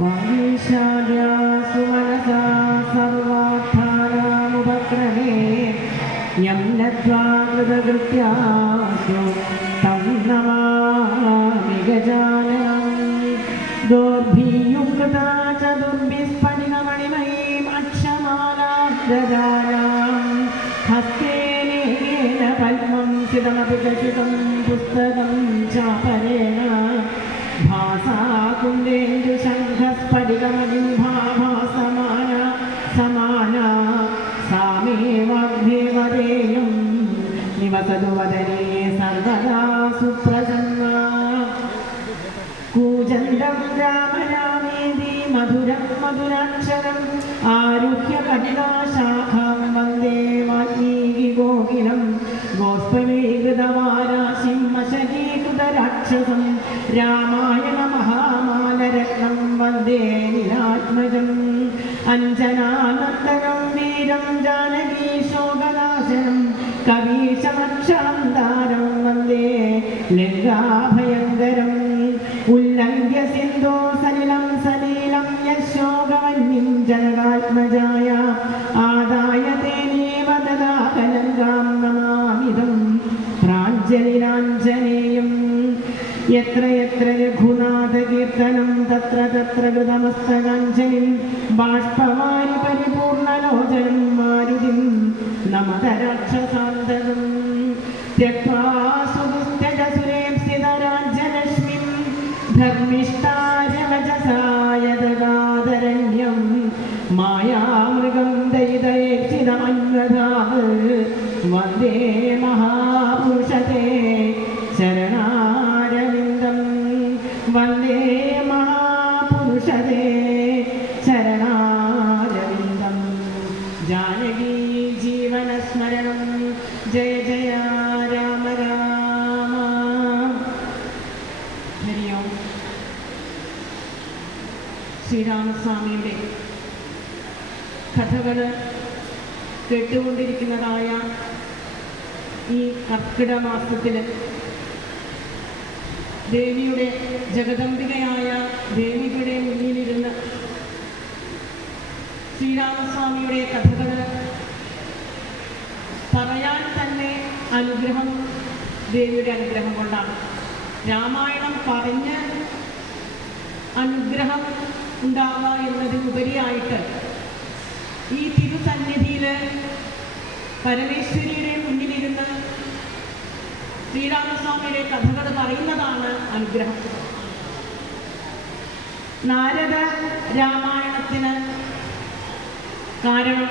वागीशाद्यासु मनसा सर्वार्थानामुपक्रमे यं नत्वा कृतकृत्यासु तं नमामि गजाननं दोर्भियुक्ता च दुर्भिस्फटिकमणिमयीम् अक्षमालाग्रजानां हस्तेन पद्मं सितमपि कशुतं पुस्तकं चापरेण भासा कुन्देन्दुशङ्खस्फटिकमणिभाभा समाना सा मे वाग्देवतेयं निवसतु वदने सर्वदा सुप्रसन्ना कूजन्तं राम रामेति मधुरं मधुराक्षरम् आरुह्य कटिकाशाखां वन्दे वाल्मीकिकोकिलं गोष्पदीकृतवाराशिं मशकीकृतराक्षसं रामायण महामालरत्नं वन्दे नीलात्मजम् अञ्जनानन्दनं वीरं जानकीशोकनाशनं कवीशमक्षान्तारं वन्दे लङ्काभयङ्करम् उल्लङ्घ्य सिन्धो सलिलं सलीलं यशोकवह्निं जनकात्मजाय आदाय तेनेव ददाकलङ्कां नमामिदं प्राञ्जलिराञ्जनेयम् यत्र यत्र रघुनाथकीर्तनं तत्र तत्र कृतमस्तकाञ्जलिं बाष्पवारि परिपूर्णलोचनं मारुतिं नमत राक्षसान्तकं त्यक्त्वा सुदुस्त्यजसुरेप्सितराज्यलक्ष्मीं धर्मिष्ठारवचसा यदगादरण्यं मायामृगं दयितयेप्सितमन्वधाः वन्दे महापुरुषते शरणारविन्दं वन्दे महापुरुषते शरणारविन्दं जानकी जीवनस्मरणं जय जय राम राम हरि ओम ശ്രീരാമസ്വാമിയുടെ കഥകൾ കേട്ടുകൊണ്ടിരിക്കുന്നതായ ഈ കർക്കിടക മാസത്തിൽ ദേവിയുടെ ജഗദംബികയായ ദേവിയുടെ മുന്നിലിരുന്ന് ശ്രീരാമസ്വാമിയുടെ കഥകൾ പറയാൻ തന്നെ അനുഗ്രഹം ദേവിയുടെ അനുഗ്രഹം കൊണ്ടാണ്. രാമായണം പറഞ്ഞ് അനുഗ്രഹം ഉണ്ടാവുക എന്നതിനുപരിയായിട്ട് ഈ തിരുസന്നിധിയിൽ പരമേശ്വരിയുടെ മുന്നിലിരുന്ന് ശ്രീരാമസ്വാമിയുടെ കഥകൾ പറയുന്നതാണ് അനുഗ്രഹം. നാരദ രാമായണത്തിന് കാരണം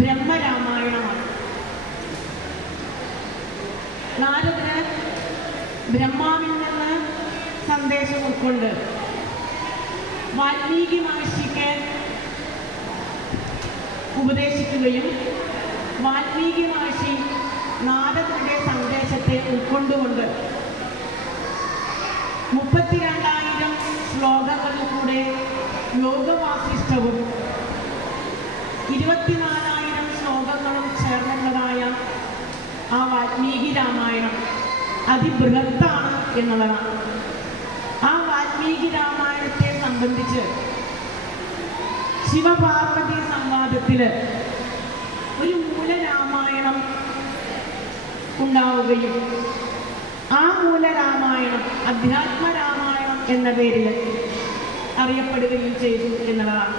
ബ്രഹ്മരാമായണമാണ്. നാരദന് ബ്രഹ്മാവിൽ നിന്ന് സന്ദേശം ഉൾക്കൊണ്ട് വാൽമീകി മഹർഷിക്ക് ഉപദേശിക്കുകയും വാൽമീകി മഹർഷി നാരദന്റെ സന്ദേശത്തെ ഉൾക്കൊണ്ടുകൊണ്ട് 32,000 ശ്ലോകങ്ങളിൽ കൂടെ യോഗവാസിഷ്ഠവും 24,000 ശ്ലോകങ്ങളും ചേർന്നുള്ളതായ ആ വാൽമീകി രാമായണം അതിബൃഹത്താണ് എന്നുള്ളതാണ്. ആ വാൽമീകി രാമായണത്തെ സംബന്ധിച്ച് ശിവപാർവതി സംവാദത്തിൽ ഒരു മൂലരാമായണം ഉണ്ടാവുകയും ആ മൂലരാമായണം അധ്യാത്മരാമായണം എന്ന പേരിൽ അറിയപ്പെടുകയും ചെയ്തു എന്നുള്ളതാണ്.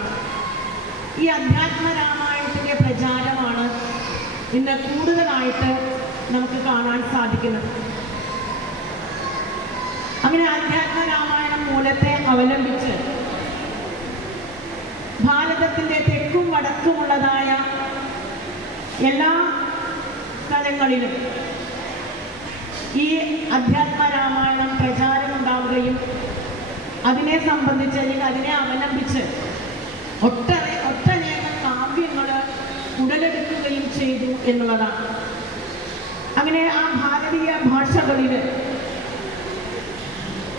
ഈ അധ്യാത്മരാമായണത്തിൻ്റെ പ്രചാരമാണ് ഇന്ന് കൂടുതലായിട്ട് നമുക്ക് കാണാൻ സാധിക്കുന്നത്. അങ്ങനെ അധ്യാത്മരാമായണം മൂലത്തെ അവലംബിച്ച് ഭാരതത്തിൻ്റെ തെക്കും വടക്കുമുള്ളതായ എല്ലാ സ്ഥലങ്ങളിലും ഈ അധ്യാത്മരാമായണം പ്രചാരമുണ്ടാവുകയും അതിനെ സംബന്ധിച്ച് അല്ലെങ്കിൽ അതിനെ അവലംബിച്ച് ഒട്ടനേകം കാവ്യങ്ങൾ ഉടലെടുക്കുകയും ചെയ്തു എന്നുള്ളതാണ്. അങ്ങനെ ആ ഭാരതീയ ഭാഷകളിൽ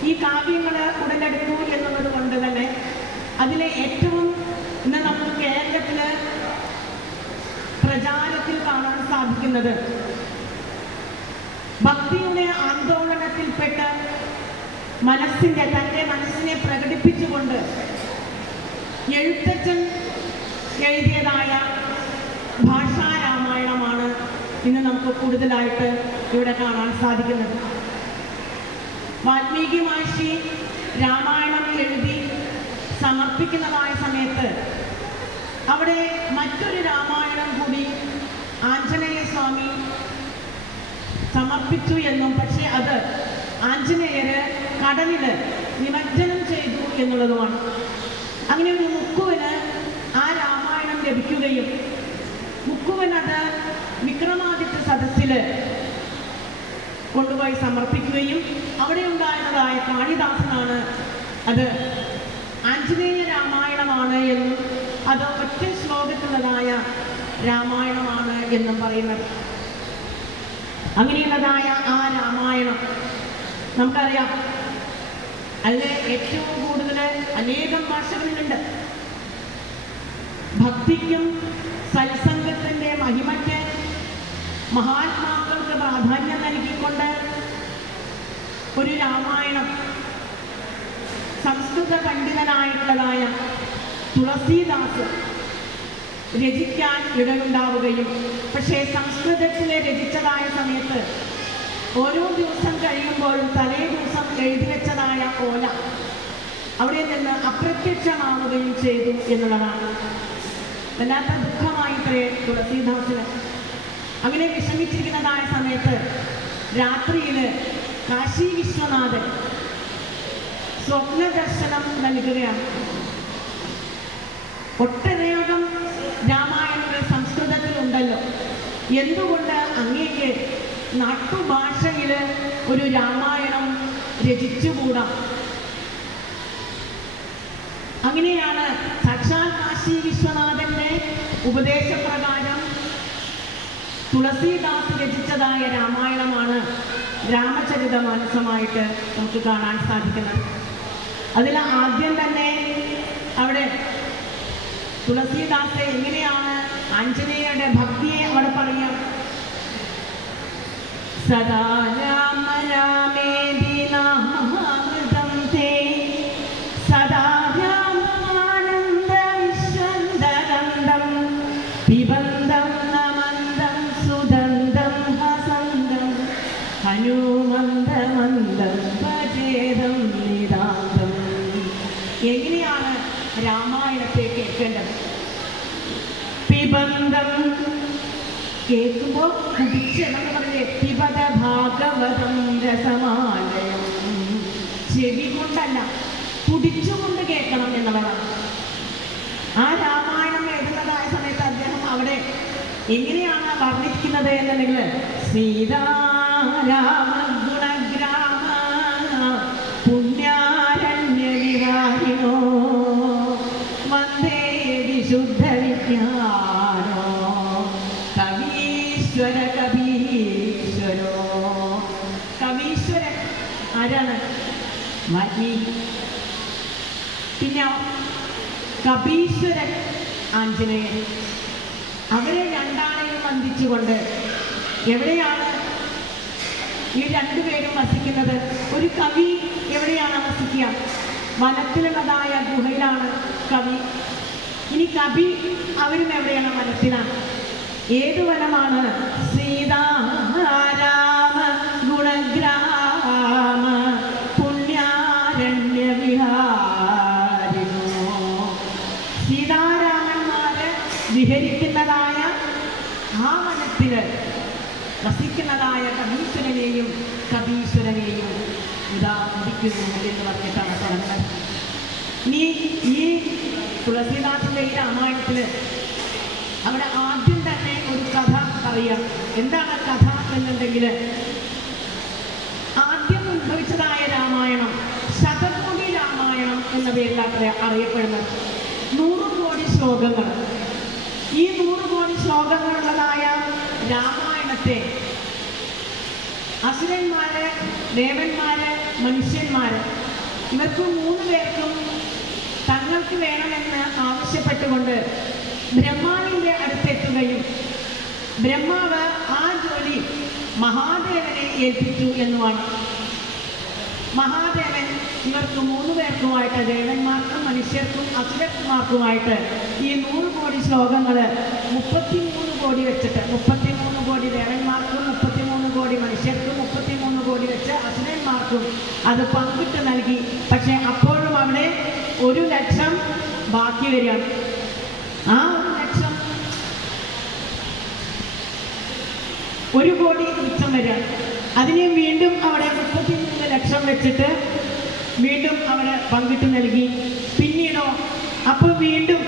ഈ കാവ്യങ്ങൾ ഉടലെടുത്തു എന്നുള്ളത് കൊണ്ട് തന്നെ അതിലെ ഏറ്റവും ഇന്ന് നമുക്ക് കേരളത്തിൽ പ്രചാരത്തിൽ കാണാൻ സാധിക്കുന്നത് ഭക്തിയുടെ ആന്തോളനത്തിൽപ്പെട്ട് തൻ്റെ മനസ്സിനെ പ്രകടിപ്പിച്ചു പഠിപ്പിച്ചുകൊണ്ട് എഴുത്തച്ഛൻ എഴുതിയതായ ഭാഷാ രാമായണമാണ് ഇന്ന് നമുക്ക് കൂടുതലായിട്ട് ഇവിടെ കാണാൻ സാധിക്കുന്നത്. വാൽമീകി മഹർഷി രാമായണം എഴുതി സമർപ്പിക്കുന്നതായ സമയത്ത് അവിടെ മറ്റൊരു രാമായണം കൂടി ആഞ്ജനേയ സ്വാമി സമർപ്പിച്ചു എന്നും, പക്ഷേ അത് ആഞ്ജനേയര് കടലിൽ നിമജ്ജനം ചെയ്തു എന്നുള്ളതുമാണ്. അങ്ങനെ ഒരു മുക്കുവിന് ആ രാമായണം ലഭിക്കുകയും മുക്കുവനത് വിക്രമാദിത്യ സദസ്സിൽ കൊണ്ടുപോയി സമർപ്പിക്കുകയും അവിടെ ഉണ്ടായിരുന്നതായ കാളിദാസനാണ് അത് ആഞ്ജനേയ രാമായണമാണ് എന്നും അത് ഒറ്റ ശ്ലോകത്തിലുള്ളതായ രാമായണമാണ് എന്നും പറയുന്നത്. അങ്ങനെയുള്ളതായ ആ രാമായണം നമുക്കറിയാം, അതിൽ ഏറ്റവും കൂടുതൽ അനേകം ഭാഷകളിലുണ്ട്. ഭക്തിക്കും സത്സംഗത്തിൻ്റെ മഹിമയ്ക്ക് മഹാത്മാക്കൾക്ക് പ്രാധാന്യം നൽകിക്കൊണ്ട് ഒരു രാമായണം സംസ്കൃത പണ്ഡിതനായിട്ടുള്ളതായ തുളസീദാസ് രചിക്കാൻ ഇടയുണ്ടാവുകയും, പക്ഷേ സംസ്കൃതത്തിൽ രചിച്ചതായ സമയത്ത് ഓരോ ദിവസം കഴിയുമ്പോഴും തലേ ദിവസം എഴുതി വെച്ചതായ ഓല അവിടെ നിന്ന് അപ്രത്യക്ഷമാവുകയും ചെയ്തു എന്നുള്ളതാണ്. വല്ലാത്ത ദുഃഖമായിത്രേ തുളസീദാസിന്. അങ്ങനെ വിഷമിച്ചിരിക്കുന്നതായ സമയത്ത് രാത്രിയിൽ കാശി വിശ്വനാഥൻ സ്വപ്ന ദർശനം നൽകുകയാണ്. ഒട്ടനേകം രാമായണങ്ങൾ സംസ്കൃതത്തിലുണ്ടല്ലോ, എന്തുകൊണ്ട് അങ്ങേക്ക് നാട്ടുഭാഷയിൽ ഒരു രാമായണം രചിച്ചുകൂടാ? അങ്ങനെയാണ് സാക്ഷാൽ കാശി വിശ്വനാഥന്റെ ഉപദേശപ്രകാരം തുളസീദാസ് രചിച്ചതായ രാമായണമാണ് രാമചരിതമാനസമായിട്ട് നമുക്ക് കാണാൻ സാധിക്കുന്നത്. അതിൽ ആദ്യം തന്നെ അവിടെ തുളസീദാസ് എങ്ങനെയാണ് ആഞ്ജനേയരുടെ ഭക്തിയെ അവിടെ പറയാം. സദാ രാമ രാമേതി നാമാമൃതം തേ സദാ രാമാനന്ദ വിശ്വന്തരന്തം പിബന്ധം നമന്തം സുദന്തം ഹസന്തം ഹനുമന്തമന്തം ഭജേദം നിതാന്തം. എങ്ങനെയാണ് രാമായണത്തെ കേൾക്കേണ്ടത്? പിബന്ധം കേൾക്കുമ്പോൾ കുടിച്ച് എന്നൊക്കെ പറഞ്ഞേ, പിബത ഭാഗവതം രസമാലയം, ചെവി കൊണ്ടല്ല കുടിച്ചുകൊണ്ട് കേൾക്കണം എന്നുള്ളതാണ്. ആ രാമായണം എഴുതുന്നതായ സമയത്ത് അദ്ദേഹം അവിടെ എങ്ങനെയാണ് വർണ്ണിക്കുന്നത് എന്നുണ്ടെങ്കിൽ സീതാരാമ ഗുണഗ്രാമ പുണ്യാരണ്യ വിഹാരിണോ വന്ദേ വിശുദ്ധ വിജ്ഞാനോ കവീശ്വര കവീശ്വരോ. കവീശ്വരൻ ആരാണ്? വാൽമീകി. പിന്നെ കവീശ്വരൻ ആഞ്ജനേയൻ. അവരെ രണ്ടാളെയും വന്ദിച്ചുകൊണ്ട് എവിടെയാണ് ഈ രണ്ടുപേരും വസിക്കുന്നത്? ഒരു കവി എവിടെയാണ് വസിക്കുക? വനത്തിലുള്ളതായ ഗുഹയിലാണ് കവി. ഇനി കവി അവരും എവിടെയാണ്? വനത്തിലാണ്. ഏതു വനമാണ്? സീതാരാമ ഗുണഗ്രാമ പുണ്യാരണ്യ വിഹാരിണോ. സീതാരാമന്മാര് വിഹരിക്കുന്നതായ ആ വനത്തില് വസിക്കുന്നതായ കവീശ്വരനെയും കവീശ്വരനെയും ഇതാ ഉദിക്കുന്നു എന്ന് പറഞ്ഞിട്ടാണ് തുടങ്ങുന്നത്. ഇനി ഈ തുളസീദാസിന്റെ ഈ രാമായണത്തില് അവിടെ ആദ്യം തന്നെ ഒരു കഥ പറയാം. എന്താണ് കഥ എന്നുണ്ടെങ്കിൽ, ആദ്യം ഉത്ഭവിച്ചതായ രാമായണം ശതകോടി രാമായണം എന്ന പേരിലാണ് അറിയപ്പെടുന്നത്. 100 കോടി ശ്ലോകങ്ങൾ. ഈ 100 കോടി ശ്ലോകങ്ങളുള്ളതായ രാമായണത്തെ അസുരന്മാര്, ദേവന്മാര്, മനുഷ്യന്മാര് ഇവർക്ക് 3 പേർക്കും തങ്ങൾക്ക് വേണമെന്ന് ആവശ്യപ്പെട്ടുകൊണ്ട് ബ്രഹ്മാവിൻ്റെ അടുത്തെത്തുകയും ബ്രഹ്മാവ് ആ ജോലി മഹാദേവനെ ഏൽപ്പിച്ചു എന്നുമാണ്. മഹാദേവൻ ഇവർക്ക് 3 പേർക്കുമായിട്ട് ദേവന്മാർ മനുഷ്യർക്കും അസുരന്മാർക്കുമായിട്ട് ഈ 100 കോടി ശ്ലോകങ്ങൾ 33 കോടി വെച്ചിട്ട് 33 കോടി ദേവന്മാർക്കും 33 കോടി മനുഷ്യർക്കും 33 കോടി വെച്ച് അസുരന്മാർക്കും അത് പങ്കിട്ട് നൽകി. പക്ഷെ അപ്പോഴും അവിടെ 1 ലക്ഷം ബാക്കി വരികയാണ്. ആ 1 ലക്ഷം 1 കോടി മിച്ചം വരികയാണ്. അതിനെ വീണ്ടും അവിടെ 33 ലക്ഷം വെച്ചിട്ട് വീണ്ടും അവർ പങ്കിട്ട് നൽകി. പിന്നീടോ അപ്പോൾ വീണ്ടും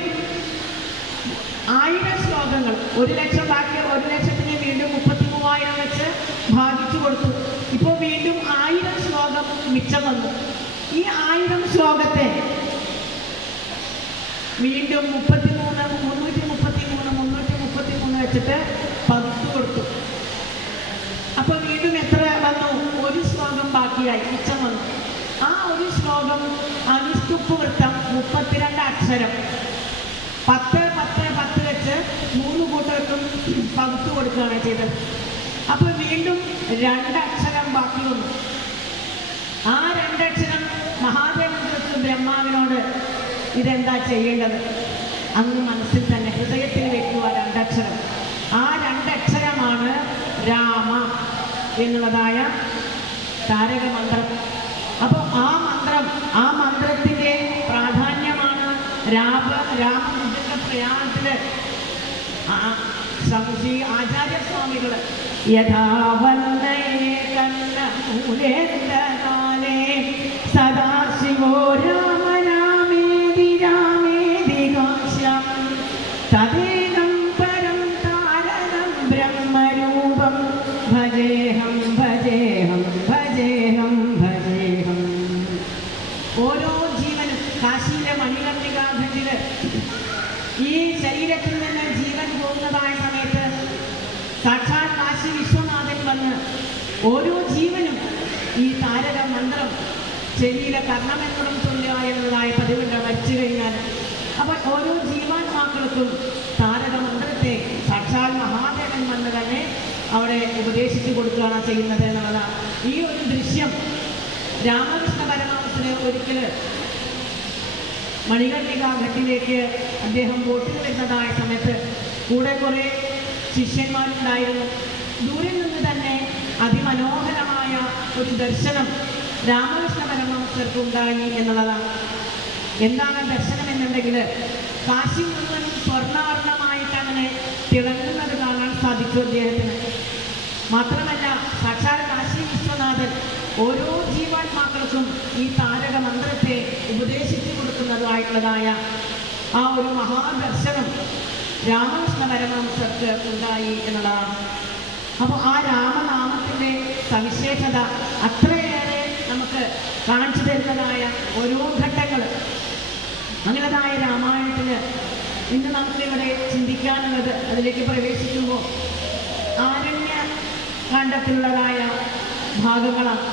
1000 ശ്ലോകങ്ങൾ 1 ലക്ഷം ബാക്കി 1 ലക്ഷത്തിന് വീണ്ടും 33,000 വെച്ച് ഭാഗിച്ചു കൊടുത്തു. ഇപ്പോൾ വീണ്ടും 1000 ശ്ലോകം മിച്ചം വന്നു. ഈ 1000 ശ്ലോകത്തെ വീണ്ടും 333 വെച്ചിട്ട് പകുത്തു കൊടുത്തു. അപ്പോൾ വീണ്ടും എത്ര വന്നു? 1 ശ്ലോകം ബാക്കിയായി, മിച്ചം വന്നു. ആ 1 ശ്ലോകം അനുഷ്ടുപ്പ് വൃത്തം 32 അക്ഷരം 10 10 10 വെച്ച് 3 കൂട്ടർക്കും പകുത്തു കൊടുക്കുകയാണ് ചെയ്തത്. അപ്പോൾ വീണ്ടും 2 അക്ഷരം ബാക്കി വന്നു. ആ 2 അക്ഷരം മഹാദേവൻ ബ്രഹ്മാവിനോട് ഇതെന്താ ചെയ്യേണ്ടത്? അങ്ങ് മനസ്സിൽ തന്നെ ഹൃദയത്തിൽ വെക്കുക 2 അക്ഷരം. ആ 2 അക്ഷരമാണ് രാമ എന്നുള്ളതായ താരക മന്ത്രം. അപ്പോൾ ആ മന്ത്രത്തിൻ്റെ പ്രാധാന്യമാണ് രാമബുദ്ധന്റെ പ്രയാണത്തില് ശ്രീ ആചാര്യസ്വാമികൾ യഥാവന്ദേ കന്നമൂലേന്ദകാലേ സദാശിവോ രാമനാമേതി രാമേതി കാശ്യം തദേകം പരം താരകം ബ്രഹ്മരൂപം ഭജേഹം ഭജേഹം ഭജേഹം ഭജേഹം. ഓരോ ജീവനും കാശിയിലെ മണികർണികാഖണ്ഡില് ഈ ശരീരത്തിൽ നിന്ന് ജീവൻ പോകുന്നതായ സമയത്ത് സാക്ഷാൽ കാശി വിശ്വനാഥൻ വന്ന് ഓരോ ജീവനും ഈ താരക മന്ത്രം ചെവിയിലെ കർണമെന്നോടും ചൊല്ലുക എന്നതായ പതിവുണ്ട് മരിച്ചു കഴിഞ്ഞാൽ. അപ്പോൾ ഓരോ ജീവാത്മാക്കൾക്കും താരക മന്ത്രത്തെ സാക്ഷാൽ മഹാദേവൻ വന്ന് തന്നെ അവിടെ ഉപദേശിച്ചു കൊടുക്കുകയാണ് ചെയ്യുന്നത് എന്നുള്ളതാണ്. ഈ ഒരു ദൃശ്യം രാമകൃഷ്ണ പരമഹംസന് ഒരിക്കൽ മണികർണികാഘട്ടിലേക്ക് അദ്ദേഹം ബോട്ടിൽ വരുന്നതായ സമയത്ത് കൂടെ കുറേ ശിഷ്യന്മാരുണ്ടായിരുന്നു. ദൂരെ നിന്ന് തന്നെ അതിമനോഹരമായ ഒരു ദർശനം രാമകൃഷ്ണ പരമഹംസർക്ക് ഉണ്ടായി എന്നുള്ളതാണ്. എന്താണ് ദർശനം എന്നുണ്ടെങ്കിൽ കാശി മുഴുവനും സ്വർണ്ണാർണമായിട്ട് അങ്ങനെ തിളങ്ങുന്നത് കാണാൻ സാധിച്ചു അദ്ദേഹത്തിന്. മാത്രമല്ല സാക്ഷാൽ കാശി വിശ്വനാഥൻ ഓരോ ജീവാത്മാക്കൾക്കും ഈ താരക മന്ത്രത്തെ ഉപദേശിച്ചു കൊടുക്കുന്നതായിട്ടുള്ളതായ ആ ഒരു മഹാദർശനം രാമകൃഷ്ണ പരമഹംസർക്ക് ഉണ്ടായി എന്നുള്ളതാണ്. അപ്പോൾ ആ രാമനാമത്തിൻ്റെ സവിശേഷത അത്രയേറെ നമുക്ക് കാണിച്ചു തരുന്നതായ ഓരോ ഘട്ടങ്ങൾ. അങ്ങനതായ രാമായണത്തിന് ഇന്ന് നമുക്കിവിടെ ചിന്തിക്കാനുള്ളത്, അതിലേക്ക് പ്രവേശിക്കുമ്പോൾ ആരണ്യ കാണ്ഡത്തിലുള്ളതായ ഭാഗങ്ങളാണ്.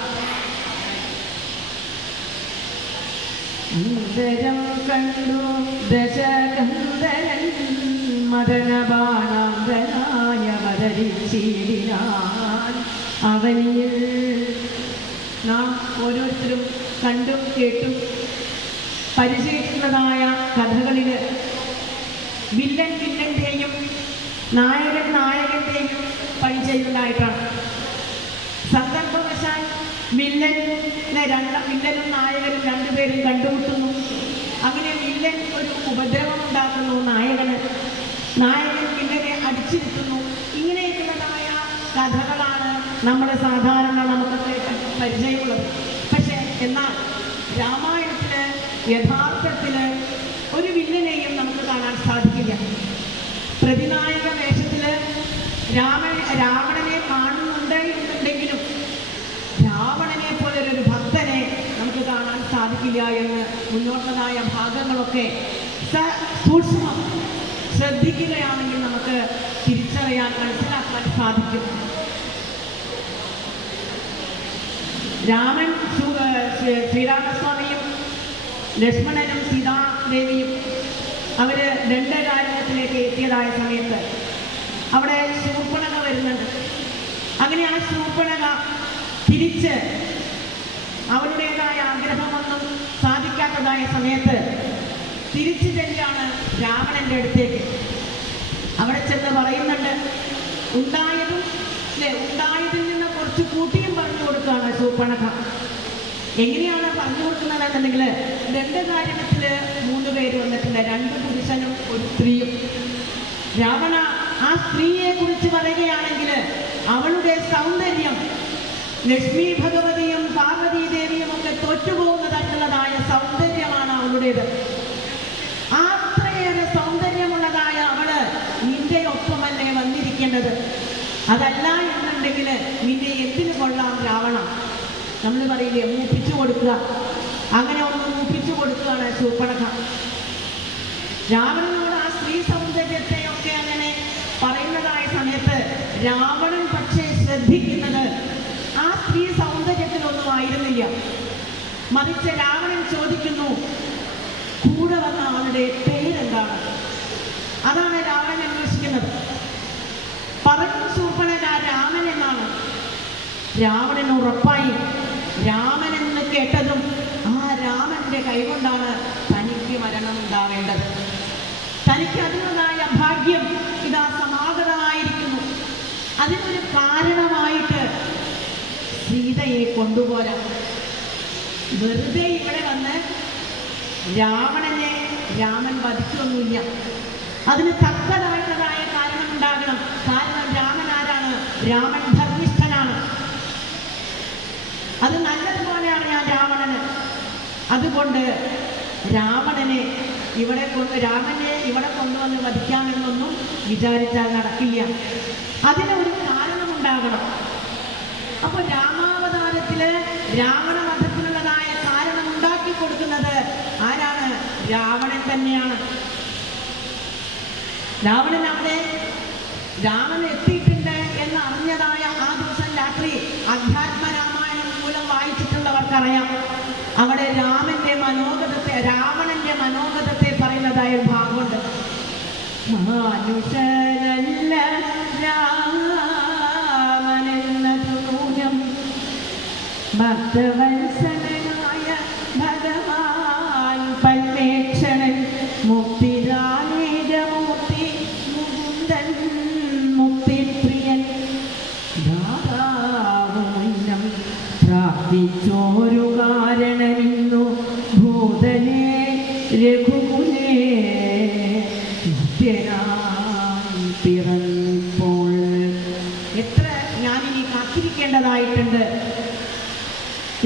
സുന്ദരം കണ്ടു ദശകന്ധരൻ മദനബാണാന്തനായ മദരിച്ചിടിനാൻ. അവനിൽ നാം ഓരോരുത്തരും കണ്ടും കേട്ടും പരിചയിക്കുന്നതായ കഥകളിൽ വില്ലൻ്റെയും നായകൻ്റെയും പണി ചെയ്യുന്നതായിട്ടാണ്. സന്ദർഭവശാൽ വില്ലനും നായകനും രണ്ടുപേരും കണ്ടുമുട്ടുന്നു. അങ്ങനെ വില്ലൻ ഒരു ഉപദ്രവം ഉണ്ടാക്കുന്നു നായകൻ വില്ലനെ അടിച്ചിരുത്തുന്നു. ഇങ്ങനെയൊക്കെയുള്ളതായ കഥകളാണ് നമ്മൾ സാധാരണ നമുക്കൊക്കെ പരിചയമുള്ളത്. പക്ഷേ എന്നാൽ രാമായണത്തിൽ യഥാർത്ഥത്തിൽ ഒരു വില്ലനെയും നമുക്ക് കാണാൻ സാധിക്കില്ല. പ്രതിനായക വേഷത്തിൽ രാവണനെ കാണുന്നുണ്ട് എന്നുണ്ടെങ്കിലും രാവണനെ പോലൊരു ഭക്തനെ നമുക്ക് കാണാൻ സാധിക്കില്ല എന്ന് മുന്നോട്ടതായ ഭാഗങ്ങളൊക്കെ സൂക്ഷ്മം ശ്രദ്ധിക്കുകയാണെങ്കിൽ നമുക്ക് തിരിച്ചറിയാൻ മനസ്സിലാക്കാൻ സാധിക്കും. രാമൻ ശ്രീരാമസ്വാമിയും ലക്ഷ്മണനും സീതാദേവിയും അവർ ദണ്ഡകാരണ്യത്തിലേക്ക് എത്തിയതായ സമയത്ത് അവിടെ ശൂർപ്പണഖ വരുന്നുണ്ട്. അങ്ങനെ ആ ശൂർപ്പണഖ തിരിച്ച് അവരുടേതായ ആഗ്രഹമൊന്നും സാധിക്കാത്തതായ സമയത്ത് തിരിച്ചു ചെല്ലാണ് രാവണന്റെ അടുത്തേക്ക്. അവിടെ ചെന്ന് പറയുന്നുണ്ട്, ഉണ്ടായതിൽ നിന്ന് കുറച്ച് കൂട്ടിയും പറഞ്ഞു കൊടുക്കുകയാണ് ശൂർപ്പണഖ. എങ്ങനെയാണ് പറഞ്ഞു കൊടുക്കുന്നതെന്നുണ്ടെങ്കിൽ, ദണ്ഡകാരണ്യത്തിൽ 3 പേര് വന്നിട്ടുണ്ട്, 2 പുരുഷനും 1 സ്ത്രീയും. രാവണ ആ സ്ത്രീയെ കുറിച്ച് പറയുകയാണെങ്കിൽ അവളുടെ സൗന്ദര്യം ലക്ഷ്മി ഭഗവതിയും പാർവതീ ദേവിയും ഒക്കെ തോറ്റുപോകുന്നതായിട്ടുള്ളതായ സൗന്ദര്യമാണ് അവളുടേത്. അത്രയേറെ സൗന്ദര്യമുള്ളതായ അവള് നിന്റെ ഒപ്പമല്ലേ വന്നിരിക്കേണ്ടത്. അതല്ല എന്നുണ്ടെങ്കിൽ നിന്നെ എന്തിനു കൊള്ളാം രാവണ. നമ്മൾ പറയില്ലേ, മൂപ്പിച്ചു കൊടുക്കുക. അങ്ങനെ ഒന്ന് മൂപ്പിച്ചു കൊടുക്കുകയാണ് ശൂർപ്പണഖ. രാവണനോട് ആ സ്ത്രീ സൗന്ദര്യത്തെയൊക്കെ അങ്ങനെ പറയുന്നതായ സമയത്ത് രാവണൻ പക്ഷേ ശ്രദ്ധിക്കുന്നത് ആ സ്ത്രീ സൗന്ദര്യത്തിലൊന്നും ആയിരുന്നില്ല. മറിച്ച് രാവണൻ ചോദിക്കുന്നു, കൂടെ വന്ന ആളുടെ പേരെന്താണ്? അതാണ് രാവണൻ അന്വേഷിക്കുന്നത്. പറഞ്ഞു ശൂർപ്പണഖ രാമൻ എന്നാണ്. രാവണൻ ഉറപ്പായി. രാമൻ എന്ന് കേട്ടതും ആ രാമന്റെ കൈകൊണ്ടാണ് തനിക്ക് മരണം ഉണ്ടാവേണ്ടത്. തനിക്ക് അതിനുള്ളതായ ഭാഗ്യം ഇതാ സമാഗതമായിരിക്കുന്നു. അതിനൊരു കാരണമായിട്ട് സീതയെ കൊണ്ടുപോരാ. വെറുതെ ഇവിടെ വന്ന് രാവണനെ രാമൻ വധിച്ചൊന്നുമില്ല. അതിന് തക്കതായിട്ടുള്ളതായ കാരണം ഉണ്ടാകണം. കാരണം രാമൻ ആരാണ്? രാമൻ ധർമ്മിഷ്ഠനാണ്. അത് നല്ലതുപോലെ അറിയാം രാവണന്. അതുകൊണ്ട് രാമനെ ഇവിടെ കൊണ്ടുവന്ന് വധിക്കാമെന്നൊന്നും വിചാരിച്ചാൽ നടക്കില്ല. അതിനൊരു കാരണമുണ്ടാകണം. അപ്പൊ രാമാവതാരത്തില് രാവണ വധത്തിനുള്ളതായ കാരണം ഉണ്ടാക്കി കൊടുക്കുന്നത് ആരാണ്? രാവണൻ തന്നെയാണ്. രാവണൻ എത്തിയിട്ടുണ്ട് എന്ന് അറിഞ്ഞതായ ആ ദിവസം രാത്രി അധ്യാത്മരാമായണം മൂലം വായിച്ചിട്ടുള്ളവർക്കറിയാം. അവിടെ രാവണന്റെ മനോഗതത്തെ പറയുന്നതായ ഒരു ഭാഗമുണ്ട്. മനുഷ്യനല്ല രാമനെന്നതു നൂനം, ഭക്തവത്സലനായ ഭഗവാൻ പരമേക്ഷണൻ, മുക്തിദാനേകമൂർത്തി മുകുന്ദൻ മുക്തിപ്രിയൻ, ദാതാവുമുന്നം പ്രാർത്ഥിച്ചോരു കാരണനിന്നു ഭൂതനെ രഘുകുലേ പിറന്നിപ്പോൾ. എത്ര ഞാനിനി കാത്തിരിക്കേണ്ടതായിട്ടുണ്ട്.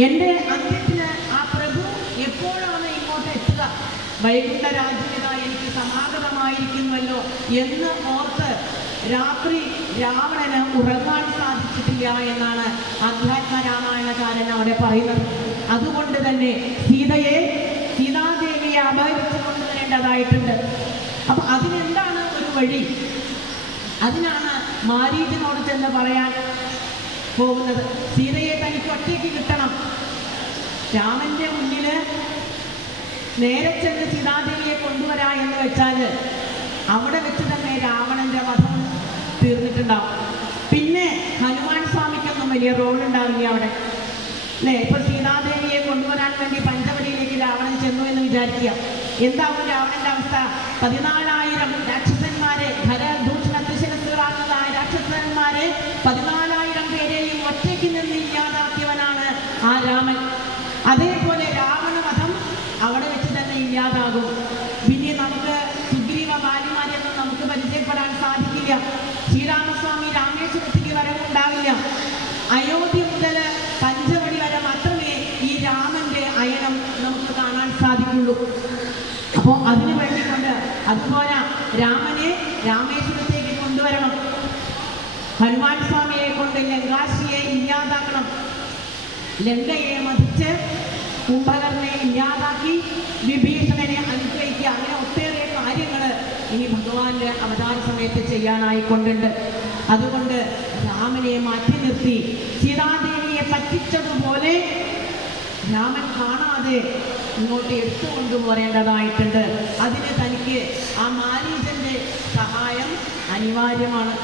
എൻ്റെ അന്ത്യത്തിന് ആ പ്രഭു എപ്പോഴാണ് ഇങ്ങോട്ട് എത്തുക? വൈകുണ്ഠ രാജ്യത എനിക്ക് സമാഗതമായിരിക്കുമല്ലോ എന്ന് ഓർത്ത് രാത്രി രാവണന് ഉറങ്ങാൻ സാധിച്ചിട്ടില്ല എന്നാണ് അധ്യാത്മരാമായണകാരൻ അവിടെ പറയുന്നത്. അതുകൊണ്ട് തന്നെ സീതാദേവിയെ അപഹരിച്ചു കൊണ്ടുവരേണ്ടതായിട്ടുണ്ട്. അപ്പൊ അതിനെന്താണ് ഒരു വഴി? അതിനാണ് മാരീചനോട് ചെന്ന് പറയാൻ പോകുന്നത്. സീതയെ തനിക്ക് ഒറ്റയ്ക്ക് കിട്ടണം. രാമന്റെ മുന്നില് നേരെ ചെന്ന് സീതാദേവിയെ കൊണ്ടുവരാ എന്ന് വെച്ചാൽ അവിടെ വെച്ച് തന്നെ രാവണന്റെ വധം തീർന്നിട്ടുണ്ടാവും. പിന്നെ ഹനുമാൻ സ്വാമിക്കൊന്നും വലിയ റോൾ ഉണ്ടാവില്ല അവിടെ, അല്ലേ? ഇപ്പൊ സീതാദേവിയെ കൊണ്ടുവരാൻ വേണ്ടി പഞ്ചവടിയിലേക്ക് രാവണൻ ചെന്നു എന്ന് വിചാരിക്കുക. എന്താവും രാവണന്റെ അവസ്ഥ? 14,000 രാക്ഷസന്മാരെ, ഖരദൂഷണത്തിശിരസ്സുകളാക്കുന്നതായ രാക്ഷസന്മാരെ 14,000 പേരെയും ഒറ്റയ്ക്ക് നിന്ന് ഇല്ലാതാക്കിയവനാണ് ആ രാമൻ. അതേപോലെ രാവണവധം അവിടെ വെച്ച് തന്നെ ഇല്ലാതാകും. പിന്നെ നമുക്ക് സുഗ്രീവ ബാലിമാരെയൊന്നും നമുക്ക് പരിചയപ്പെടാൻ സാധിക്കില്ല. ശ്രീരാമസ്വാമി രാമേശ്വരത്തേക്ക് വരവുണ്ടാവില്ല. അയോധ്യ മുതൽ പഞ്ചവടി വരെ മാത്രമേ ഈ രാമന്റെ അയനം നമുക്ക് കാണാൻ സാധിക്കുള്ളൂ. അപ്പോൾ അതിനു വേണ്ടിക്കൊണ്ട് അതുപോലെ രാമനെ രാമേശ്വരത്തേക്ക് കൊണ്ടുവരണം. ഹനുമാൻ സ്വാമിയെ കൊണ്ട് ലങ്കാശിയെ ഇല്ലാതാക്കണം. ലങ്കയെ മതിച്ച് കുംഭകർണനെ ഇല്ലാതാക്കി വിഭീഷണനെ അനുഗ്രഹിക്കുക. അങ്ങനെ ഒട്ടേറെ കാര്യങ്ങൾ ഇനി ഭഗവാന്റെ അവതാര സമയത്ത് ചെയ്യാനായിക്കൊണ്ടുണ്ട്. അതുകൊണ്ട് രാമനെ മാറ്റി നിർത്തി സീതാദേവിയെ പറ്റിച്ചതുപോലെ രാമൻ കാണാതെ ഇങ്ങോട്ട് എടുത്തുകൊണ്ടുപോരേണ്ടതായിട്ടുണ്ട്. അതിന് തനിക്ക് ആ മാരീചന്റെ സഹായം അനിവാര്യമാണ്.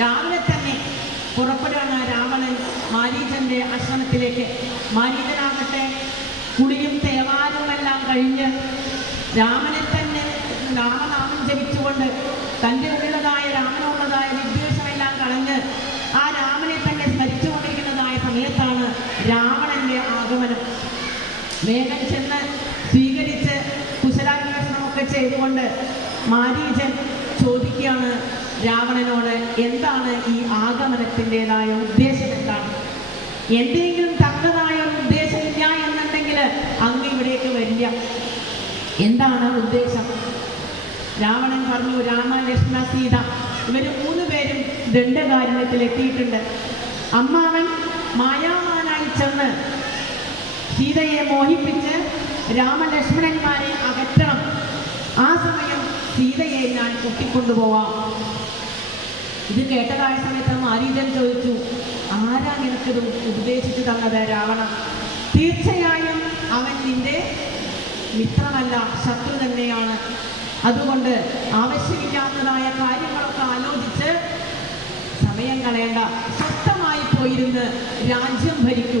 രാവിലെ തന്നെ പുറപ്പെടുകയാണ് രാവണൻ മാരീചന്റെ ആശ്രമത്തിലേക്ക്. മാരീചനാകട്ടെ കുളിയും തേവാരുമെല്ലാം കഴിഞ്ഞ് രാമനെ തന്നെ രാമനാമം ജപിച്ചുകൊണ്ട് തൻ്റെ ഉള്ളതായ രാമനുള്ളതായ വിദ്വേഷമെല്ലാം കളഞ്ഞ് ആ രാമനെ തന്നെ സ്മരിച്ചുകൊണ്ടിരിക്കുന്നതായ സമയത്താണ് രാവണന്റെ ആഗമനം. വേഗം ചെന്ന് സ്വീകരിച്ച് കുശലാന്വേഷണമൊക്കെ ചെയ്തുകൊണ്ട് മാരീചൻ ചോദിക്കുകയാണ് രാവണനോട്, എന്താണ് ഈ ആഗമനത്തിൻ്റെതായ ഉദ്ദേശം? എന്താണ്? എന്തെങ്കിലും തക്കതായ ഒരു ഉദ്ദേശമില്ല എന്നുണ്ടെങ്കിൽ അങ്ങ് ഇവിടേക്ക് വരില്ല. എന്താണ് ഉദ്ദേശം? രാവണൻ പറഞ്ഞു, രാമ ലക്ഷ്മണ സീത ഇവർ 3 പേരും ദണ്ഡകാരണ്യത്തിൽ എത്തിയിട്ടുണ്ട്. അമ്മാവൻ മായാമാനായി ചെന്ന് സീതയെ മോഹിപ്പിച്ച് രാമലക്ഷ്മണന്മാരെ അകറ്റണം. ആ സമയം സീതയെ ഞാൻ കൂട്ടിക്കൊണ്ടുപോവാം. ഇത് കേട്ടതായ സമയത്ത് മാരീചൻ ചോദിച്ചു, ആരാ നിനക്കിത് ഉപദേശിച്ചു തന്നത് രാവണ? തീർച്ചയായും അവൻ നിന്റെ മിത്രമല്ല, ശത്രു തന്നെയാണ്. അതുകൊണ്ട് ആവശ്യമില്ലാത്തതായ കാര്യങ്ങളൊക്കെ ആലോചിച്ച് സമയം കളയേണ്ട, സ്വസ്ഥമായി പോയിരുന്ന് രാജ്യം ഭരിക്കൂ,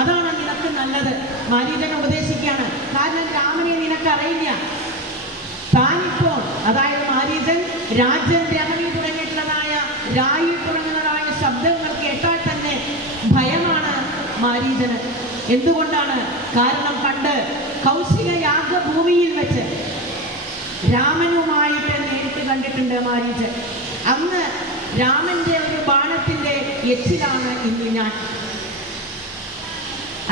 അതാണ് നിനക്ക് നല്ലത്. മാരീചൻ ഉപദേശിക്കുകയാണ്. കാരണം രാമനെ നിനക്കറിയില്ല. താനിപ്പോൾ, അതായത് മാരീചൻ രാജ്യം രമണി തുടങ്ങിയിട്ടുള്ളതായ രായി തുടങ്ങുന്നതായ ശബ്ദങ്ങൾ കേട്ടാൽ തന്നെ ഭയമാണ് മാരീചന്. എന്തുകൊണ്ടാണ്? കാരണം പണ്ട് കൗശിക യാഗഭൂമിയിൽ വെച്ച് രാമനുമായിട്ട് നേരിട്ട് കണ്ടിട്ടുണ്ട് മാരീചൻ. അന്ന് രാമന്റെ ഒരു ബാണത്തിന്റെ എച്ചിലാണ് ഇന്ന് ഞാൻ.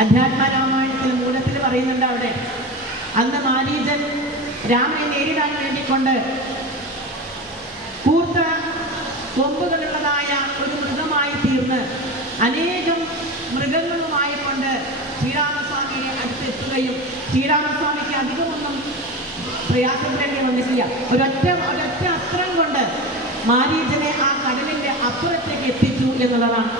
അധ്യാത്മരാമായണത്തിൽ മൂലത്തിൽ പറയുന്നുണ്ട് അവിടെ, അന്ന് മാരീചൻ രാമനെ നേരിടാൻ വേണ്ടിക്കൊണ്ട് കൂർത്ത കൊമ്പുകളുള്ളതായ ഒരു മൃഗമായി തീർന്ന് അനേകം മൃഗങ്ങളുമായി കൊണ്ട് ശ്രീരാമസ്വാമിയെ അടുത്തെത്തുകയും ശ്രീരാമസ്വാമിക്ക് അധികമൊന്നും പ്രയാസപ്പെടേണ്ടി വന്നിട്ടില്ല. ഒരൊറ്റ അസ്ത്രം കൊണ്ട് മാരീചനെ ആ കടലിന്റെ അപ്പുറത്തേക്ക് എത്തിച്ചു എന്നുള്ളതാണ്.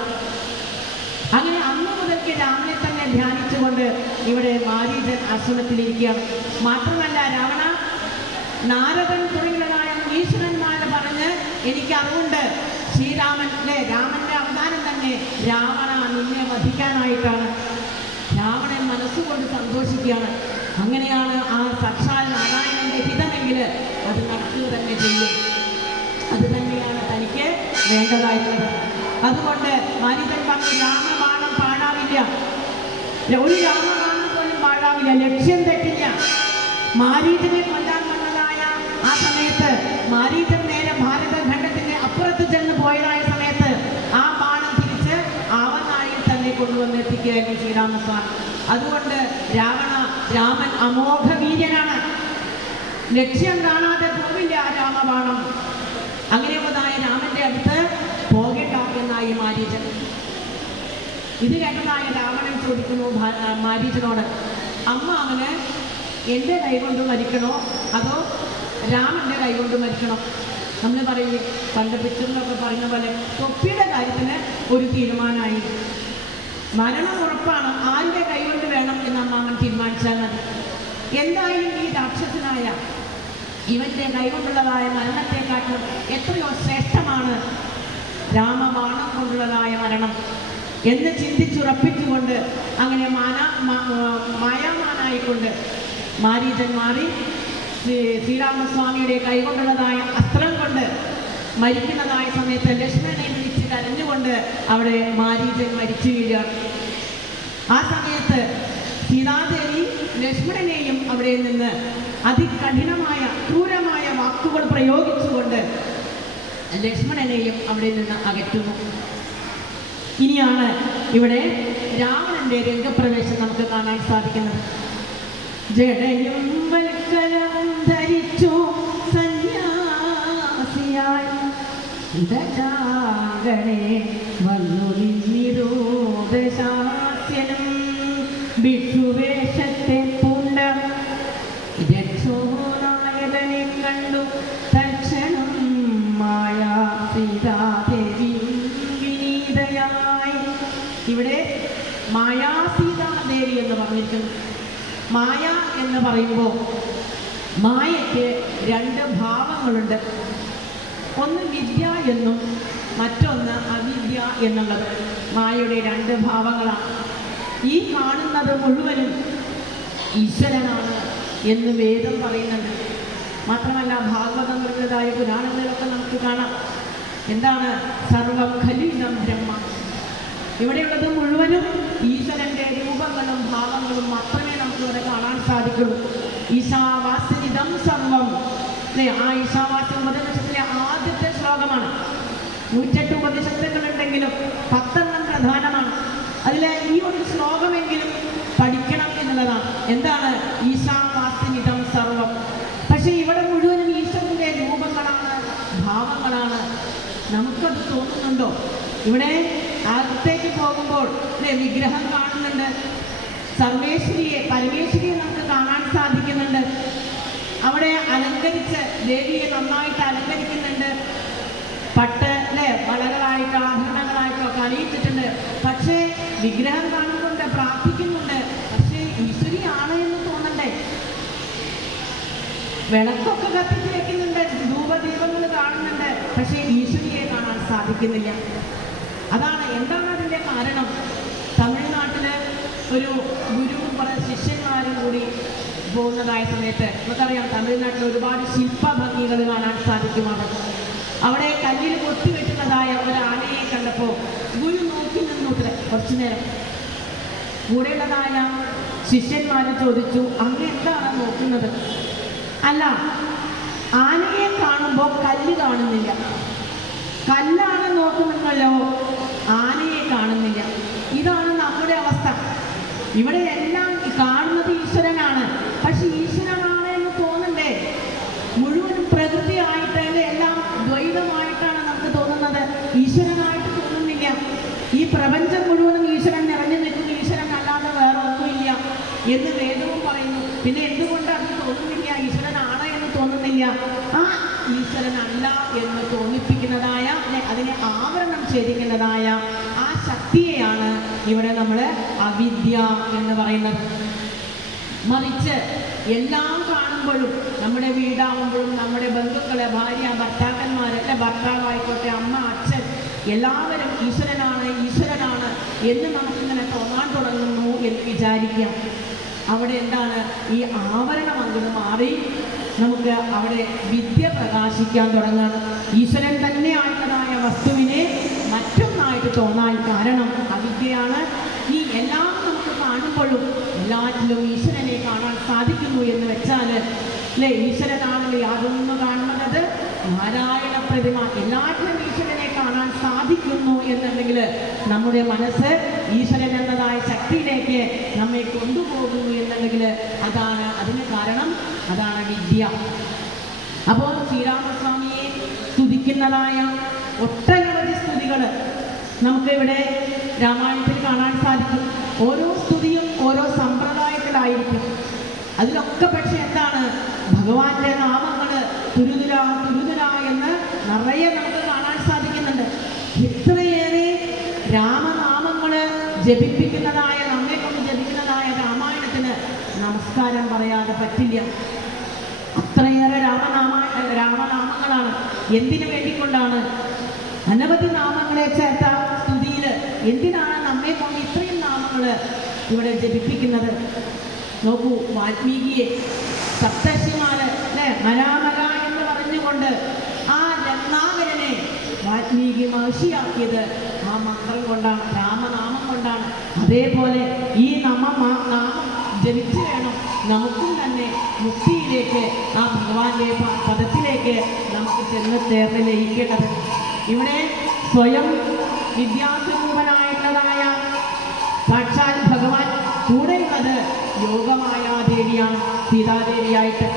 അങ്ങനെ അന്നു മുതൽക്ക് രാമനെ തന്നെ ധ്യാനിച്ചുകൊണ്ട് ഇവിടെ മാരീചൻ ആശ്രമത്തിലിരിക്കുകയാണ്. മാത്രമല്ല രാവണ, നാരദൻ തുടങ്ങിയതായ ഈശ്വരന്മാരെ പറഞ്ഞ് എനിക്ക് അറിവുണ്ട്, ശ്രീരാമൻ രാമന്റെ അവതാരം തന്നെ രാവണ നിന്നെ വധിക്കാനായിട്ടാണ്. രാവണൻ മനസ്സുകൊണ്ട് സന്തോഷിക്കുകയാണ്. അങ്ങനെയാണ് ആ സാക്ഷാൽ നാരായണന്റെ ഹിതമെങ്കിൽ അത് നടക്കുക തന്നെ ചെയ്യും. അത് തന്നെയാണ് തനിക്ക് വേണ്ടതായിട്ടുള്ളത്. അതുകൊണ്ട് മാരീചൻ പറഞ്ഞു, രാമബാണം പാഴാവില്ല, ഒരു രാമബാണം പോലും പാഴാവില്ല, ലക്ഷ്യം തെറ്റില്ല. മാരീചനെ കൊല്ലാൻ വന്നതായ ആ സമയത്ത് മാരീചൻ നേരെ ഭാരതഖണ്ഡത്തിന്റെ അപ്പുറത്ത് ചെന്ന് പോയതായ സമയത്ത് ആ ബാണം തിരിച്ച് ആവനാഴിയിൽ തന്നെ കൊണ്ടുവന്നെത്തിക്കുകയായിരുന്നു ശ്രീരാമസ്വാമി. അതുകൊണ്ട് രാമൻ അമോഘ വീര്യനാണ്, ലക്ഷ്യം കാണാതെ പോവില്ല രാമബാണം. അങ്ങനെയുള്ളതായ രാമന്റെ അടുത്ത് പോകേണ്ട എന്നായി മാരീചൻ. ഇത് കേട്ടതായ രാവണൻ ചോദിക്കുന്നു മാരീചനോട്, അമ്മ അവന് എൻ്റെ കൈകൊണ്ട് മരിക്കണോ അതോ രാമൻ്റെ കൈകൊണ്ട് മരിക്കണോ? നമ്മൾ പറയില്ലേ, പണ്ട് പിക്ചറിലൊക്കെ പറയുന്ന പോലെ തൊപ്പിയുടെ കാര്യത്തിന് ഒരു തീരുമാനമായി. മരണം ഉറപ്പാണ്, ആരുടെ കൈകൊണ്ട് വേണം എന്ന് അമ്മാവൻ തീരുമാനിച്ചാൽ മതി. എന്തായാലും ഈ രാക്ഷസനായ ഇവന്റെ കൈകൊണ്ടുള്ളതായ മരണത്തെക്കാട്ടും എത്രയോ ശ്രേഷ്ഠമാണ് രാമബാണം കൊണ്ടുള്ളതായ മരണം എന്ന് ചിന്തിച്ചുറപ്പിച്ചുകൊണ്ട് അങ്ങനെ മായാമാനായിക്കൊണ്ട് മാരീചൻ മാറി ശ്രീരാമസ്വാമിയുടെ കൈകൊണ്ടുള്ളതായ അസ്ത്രം കൊണ്ട് മരിക്കുന്നതായ സമയത്ത് ലക്ഷ്മണനെ വിളിച്ച് കരഞ്ഞുകൊണ്ട് അവിടെ മാരീചൻ മരിച്ചു വീഴുകയാണ്. ആ സമയത്ത് സീതാദേവി ലക്ഷ്മണനെയും അവിടെ നിന്ന് അതികഠിനമായ ക്രൂരമായ വാക്കുകൾ പ്രയോഗിച്ചുകൊണ്ട് ലക്ഷ്മണനെയും അവിടെ നിന്ന് അകറ്റുന്നു. ഇനിയാണ് ഇവിടെ രാവണന്റെ രംഗപ്രവേശം നമുക്ക് കാണാൻ സാധിക്കുന്നത്. ജടയും വൽക്കലവും ധരിച്ചു സന്യാസിയായി ദശാങ്കണേ വന്നു നിന്നിരൂപശാസ്യനും ഭിക്ഷുവേഷത്തെ പൂണ്ട രക്ഷോനായകനെ കണ്ടു തക്ഷണം മായാ സീതാദേവി വിനീതയായി. ഇവിടെ മായാ സീതാദേവി എന്ന് പറഞ്ഞിരിക്കുന്നു. മായ എന്ന് പറയുമ്പോൾ മായയ്ക്ക് 2 ഭാവങ്ങളുണ്ട്. ഒന്ന് വിദ്യ എന്നും മറ്റൊന്ന് അവിദ്യ എന്നുള്ളത് മായയുടെ 2 ഭാവങ്ങളാണ്. ഈ കാണുന്നത് മുഴുവനും ഈശ്വരനാണ് എന്ന് വേദം പറയുന്നുണ്ട്. മാത്രമല്ല ഭാഗവതങ്ങളിലായ പുരാണങ്ങളിലൊക്കെ നമുക്ക് കാണാം. എന്താണ്? സർവം ഖലിതം ബ്രഹ്മ. ഇവിടെയുള്ളത് മുഴുവനും ഈശ്വരൻ്റെ രൂപങ്ങളും ഭാവങ്ങളും മാത്രമേ നമുക്ക് ഇവിടെ കാണാൻ സാധിക്കുള്ളൂ. ഈശാവാസ്യനിതം സർവം. അല്ലേ? ആ ഈശാവാസ്യ ഉപനിഷത്തിലെ ആദ്യത്തെ ശ്ലോകമാണ്. 108 ഉപനിഷത്തുകളുണ്ടെങ്കിലും 10 പ്രധാനമാണ്. അതിലെ ഈ ഒരു ശ്ലോകമെങ്കിലും പഠിക്കണം എന്നുള്ളതാണ്. എന്താണ്? ഈശാവാസ്യനിതം സർവം. പക്ഷെ ഇവിടെ മുഴുവനും ഈശ്വരൻ്റെ രൂപങ്ങളാണ്, ഭാവങ്ങളാണ്. നമുക്കത് തോന്നുന്നുണ്ടോ? ഇവിടെ അകത്തേക്ക് പോകുമ്പോൾ വിഗ്രഹം കാണുന്നുണ്ട്, സർവേശ്വരിയെ പരമേശ്വരിയെ നമുക്ക് കാണാൻ സാധിക്കുന്നുണ്ട്. അവിടെ അലങ്കരിച്ച് ദേവിയെ നന്നായിട്ട് അലങ്കരിക്കുന്നുണ്ട്. പട്ട് വളകളായിട്ടോ ആഭരണങ്ങളായിട്ടോ ഒക്കെ അണിയിച്ചിട്ടുണ്ട്. പക്ഷേ വിഗ്രഹം കാണുന്നുണ്ട്, പ്രാർത്ഥിക്കുന്നുണ്ട്. പക്ഷേ ഈശ്വരിയാണ് എന്ന് തോന്നണ്ടേ? വിളക്കൊക്കെ കത്തിച്ച് വെക്കുന്നുണ്ട്, ധൂപദീപങ്ങൾ കാണുന്നുണ്ട്. പക്ഷേ ഈശ്വരിയെ കാണാൻ സാധിക്കുന്നില്ല. എന്താണ് അതിൻ്റെ കാരണം? തമിഴ്നാട്ടില് ഒരു ഗുരുവും കുറെ ശിഷ്യന്മാരും കൂടി പോകുന്നതായ സമയത്ത് നമുക്കറിയാം, തമിഴ്നാട്ടിൽ ഒരുപാട് ശില്പഭംഗികൾ കാണാൻ സാധിക്കുമാണ്. അവിടെ കല്ലിൽ കൊത്തിവെക്കുന്നതായ ഒരു ആനയെ കണ്ടപ്പോൾ ഗുരു നോക്കി നിന്നു കുറച്ചു നേരം. കൂടെയുള്ളതായ ശിഷ്യന്മാർ ചോദിച്ചു, അങ്ങ് എന്താണ് നോക്കുന്നത്? അല്ല, ആനയെ കാണുമ്പോൾ കല്ല് കാണുന്നില്ല, കല്ലാണ് നോക്കുന്നുണ്ടല്ലോ, ആനയെ കാണുന്നില്ല. ഇതാണ് നമ്മുടെ അവസ്ഥ. ഇവിടെ എല്ലാം കാണുന്നത് ഈശ്വരനാണ്. പക്ഷെ ഈശ്വരനാണ് എന്ന് തോന്നണ്ടേ? മുഴുവൻ പ്രകൃതിയായിട്ട് എല്ലാം ദ്വൈതമായിട്ടാണ് നമുക്ക് തോന്നുന്നത്, ഈശ്വരനായിട്ട് തോന്നുന്നില്ല. ഈ പ്രപഞ്ചം മുഴുവനും ഈശ്വരൻ നിറഞ്ഞു നിൽക്കുന്ന, ഈശ്വരൻ അല്ലാതെ വേറെ ഒന്നുമില്ല എന്ന് വേദവും പറയുന്നു. പിന്നെ എന്തുകൊണ്ട് അത് തോന്നുന്നില്ല? ഈശ്വരനാണ് എന്ന് തോന്നുന്നില്ല. ആ ഈശ്വരനല്ല എന്ന് തോന്നിപ്പിക്കുന്നതായ, അതിനെ ആവരണം ചെയ്തിരിക്കുന്നതായ ആ ശക്തിയെയാണ് ഇവിടെ നമ്മൾ അവിദ്യ എന്ന് പറയുന്നത്. മറിച്ച് എല്ലാം കാണുമ്പോഴും, നമ്മുടെ വീടാവുമ്പോഴും, നമ്മുടെ ബന്ധുക്കളെ, ഭാര്യ, ഭർത്താക്കന്മാരൊക്കെ, ഭർത്താവായിക്കോട്ടെ, അമ്മ, അച്ഛൻ, എല്ലാവരും ഈശ്വരനാണ് ഈശ്വരനാണ് എന്ന് നമുക്കിങ്ങനെ തോന്നാൻ തുടങ്ങുന്നു എന്ന് വിചാരിക്കാം. അവിടെ എന്താണ്? ഈ ആവരണം അങ്ങോട്ട് മാറി നമുക്ക് അവിടെ വിദ്യ പ്രകാശിക്കാൻ തുടങ്ങാണ്. ഈശ്വരൻ തന്നെ ആയിട്ടുള്ളതായ വസ്തുവിനെ മറ്റൊന്നായിട്ട് തോന്നാൻ കാരണം അവിദ്യയാണ്. ഈ എല്ലാം നമുക്ക് കാണുമ്പോഴും എല്ലാറ്റിലും ഈശ്വരനെ കാണാൻ സാധിക്കുന്നു എന്ന് വെച്ചാൽ ഈശ്വരനാണല്ലോ യാതൊന്ന് കാണുന്നത്, നാരായണ പ്രതിമ. എല്ലാറ്റിലും ഈശ്വരനെ കാണാൻ സാധിക്കുന്നു എന്നുണ്ടെങ്കിൽ നമ്മുടെ മനസ്സ് ഈശ്വരൻ എന്നതായ ശക്തിയിലേക്ക് നമ്മെ കൊണ്ടുപോകുന്നു എന്നുണ്ടെങ്കിൽ അതിന് കാരണം അതാണ് വിദ്യ. അപ്പോൾ ശ്രീരാമസ്വാമിയെ സ്തുതിക്കുന്നതായ ഒട്ടനവധി സ്തുതികൾ നമുക്ക് ഇവിടെ രാമായണത്തിൽ കാണാൻ സാധിക്കും. ഓരോ സ്തുതിയും ഓരോ സമ്പ്രദായത്തിലായിരിക്കും. അതിലൊക്കെ പക്ഷെ എന്താണ്? ഭഗവാന്റെ നാമങ്ങൾ തുരുതുര തുരുതുര എന്ന് നിറയെ നമുക്ക് കാണാൻ സാധിക്കുന്നുണ്ട്. ഇത്രയേറെ രാമനാമങ്ങൾ ജപിപ്പിക്കുന്നതായ, നമ്മെ കൊണ്ട് ജപിക്കുന്നതായ രാമായണത്തിന് നമസ്കാരം പറയാതെ പറ്റില്ല. അത്രയേറെ രാമനാമങ്ങളാണ്. എന്തിനു വേണ്ടിക്കൊണ്ടാണ്? അനവധി നാമങ്ങളെ ചേർത്ത സ്തുതിയിൽ എന്തിനാണ് നമ്മെ കൊണ്ട് ഇത്രയും നാമങ്ങൾ ഇവിടെ ജപിപ്പിക്കുന്നത്? നോക്കൂ, വാൽമീകിയെ സപ്തർഷിമാര് മരാമര എന്ന് പറഞ്ഞുകൊണ്ട് ആ രത്നാകരനെ വാൽമീകി മഹർഷിയാക്കിയത് ആ മന്ത്രം കൊണ്ടാണ്, രാമനാമം കൊണ്ടാണ്. അതേപോലെ ഈ നാമം ജപിച്ചു വേണം നമുക്കും തന്നെ മുക്തിയിലേക്ക്, ആ ഭഗവാന്റെ പദത്തിലേക്ക് നമുക്ക് ചെന്ന് ചേർന്ന് ലയിക്കേണ്ടത്. ഇവിടെ സ്വയം വിദ്യാസ്വരൂപനായിട്ടുള്ളതായ സാക്ഷാൽ ഭഗവാൻ കൂടെയുള്ളത് യോഗമായാദേവിയാണ്, സീതാദേവിയായിട്ട്.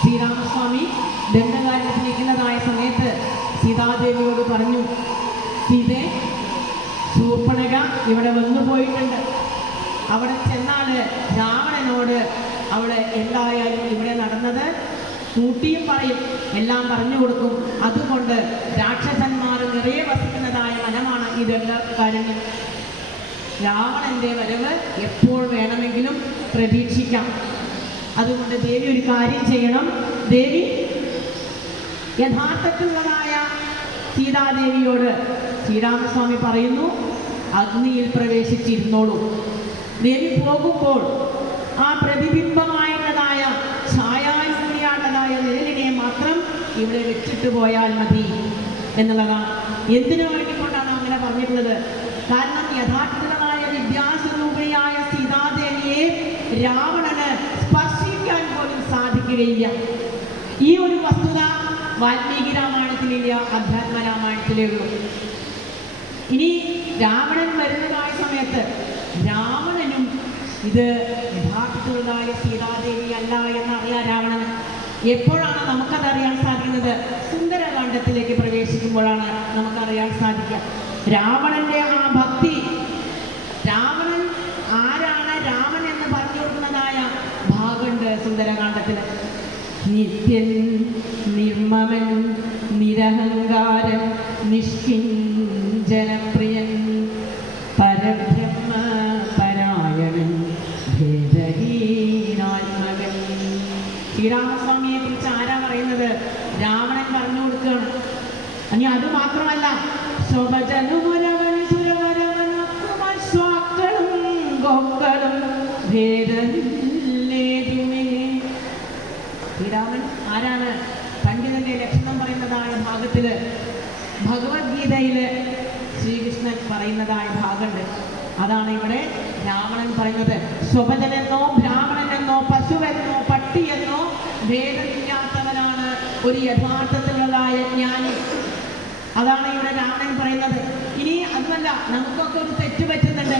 ശ്രീരാമസ്വാമി ദണ്ഡകാരണ്യത്തിലിരിക്കുന്നതായ സമയത്ത് സീതാദേവിയോട് പറഞ്ഞു, സീതേ, ശൂർപ്പണഖ ഇവിടെ വന്നു പോയിട്ടുണ്ട്. അവിടെ ചെന്നാൽ രാവണനോട് അവിടെ എന്തായാലും ഇവിടെ നടന്നത് കൂട്ടിയും പറയും, എല്ലാം പറഞ്ഞു കൊടുക്കും. അതുകൊണ്ട് രാക്ഷസന്മാർ നിറയെ വസിക്കുന്നതായ വനമാണ് ഈ ദണ്ഡകാരണ്യം. രാവണന്റെ വരവ് എപ്പോൾ വേണമെങ്കിലും പ്രതീക്ഷിക്കാം. അതുകൊണ്ട് ദേവി ഒരു കാര്യം ചെയ്യണം. ദേവി യഥാർത്ഥത്തിലുള്ളതായ സീതാദേവിയോട് ശ്രീരാമസ്വാമി പറയുന്നു, അഗ്നിയിൽ പ്രവേശിച്ചിരുന്നോളൂ. ദേവി പോകുമ്പോൾ ആ പ്രതിബിംബമായിട്ടുള്ള ഇവിടെ വെച്ചിട്ട് പോയാൽ മതി എന്നുള്ളതാണ്. എന്തിനു വേണ്ടിക്കൊണ്ടാണ് അങ്ങനെ പറഞ്ഞിട്ടുള്ളത്? കാരണം യഥാർത്ഥമായ വിദ്യാസ്വരൂപിണിയായ സീതാദേവിയെ രാവണന് സ്പർശിക്കാൻ പോലും സാധിക്കുകയില്ല. ഈ ഒരു വസ്തുത വാൽമീകി രാമായണത്തിലില്ല, അധ്യാത്മ രാമായണത്തിലേ ഉള്ളൂ. ഇനി രാവണൻ വരുന്നതായ സമയത്ത് രാവണനും ഇത് യഥാർത്ഥത്തിലുള്ളതായ സീതാദേവി അല്ല എന്നറിയാം രാവണന്. എപ്പോഴാണ് നമുക്കതറിയാൻ സാധിക്കുന്നത്? സുന്ദരകാണ്ഡത്തിലേക്ക് പ്രവേശിക്കുമ്പോഴാണ് നമുക്കറിയാൻ സാധിക്കുക. രാവണന്റെ ആ ഭക്തി, രാവണൻ ആരാണ് രാമൻ എന്ന് പറഞ്ഞു കൊടുക്കുന്നതായ ഭാഗമുണ്ട് സുന്ദരകാണ്ഡത്തില്. നിത്യൻ നിർമ്മമൻ നിരഹങ്കാരൻ നിഷ്കിഞ്ചനപ്രിയൻ പരബ്രഹ്മ പരായണൻ ഭേദഹീനാത്മകൻ. ശ്രീരാമസ്വാമിയെ കുറിച്ച് ആരാ പറയുന്നത്? രാവണൻ പറഞ്ഞു കൊടുക്കുകയാണ്. ഇനി അത് മാത്രമല്ല, ശ്രീരാമൻ ആരാണ്? പണ്ഡിതന്റെ ലക്ഷണം പറയുന്നതായ ഭാഗത്തില് ഭഗവത്ഗീതയില് ശ്രീകൃഷ്ണൻ പറയുന്നതായ ഭാഗമുണ്ട്. അതാണ് ഇവിടെ രാവണൻ പറയുന്നത്. സ്വഭജനെന്നോ ബ്രാഹ്മണനെന്നോ പശുവെന്നോ പട്ടിയെന്നോ ഭേദമില്ലാത്തവനാണ് ഒരു യഥാർത്ഥത്തിലുള്ളതായ ജ്ഞാനി. അതാണ് ഇവിടെ രാവണൻ പറയുന്നത്. ഇനി അതുമല്ല, നമുക്കൊക്കെ ഒരു തെറ്റ് പറ്റുന്നുണ്ട്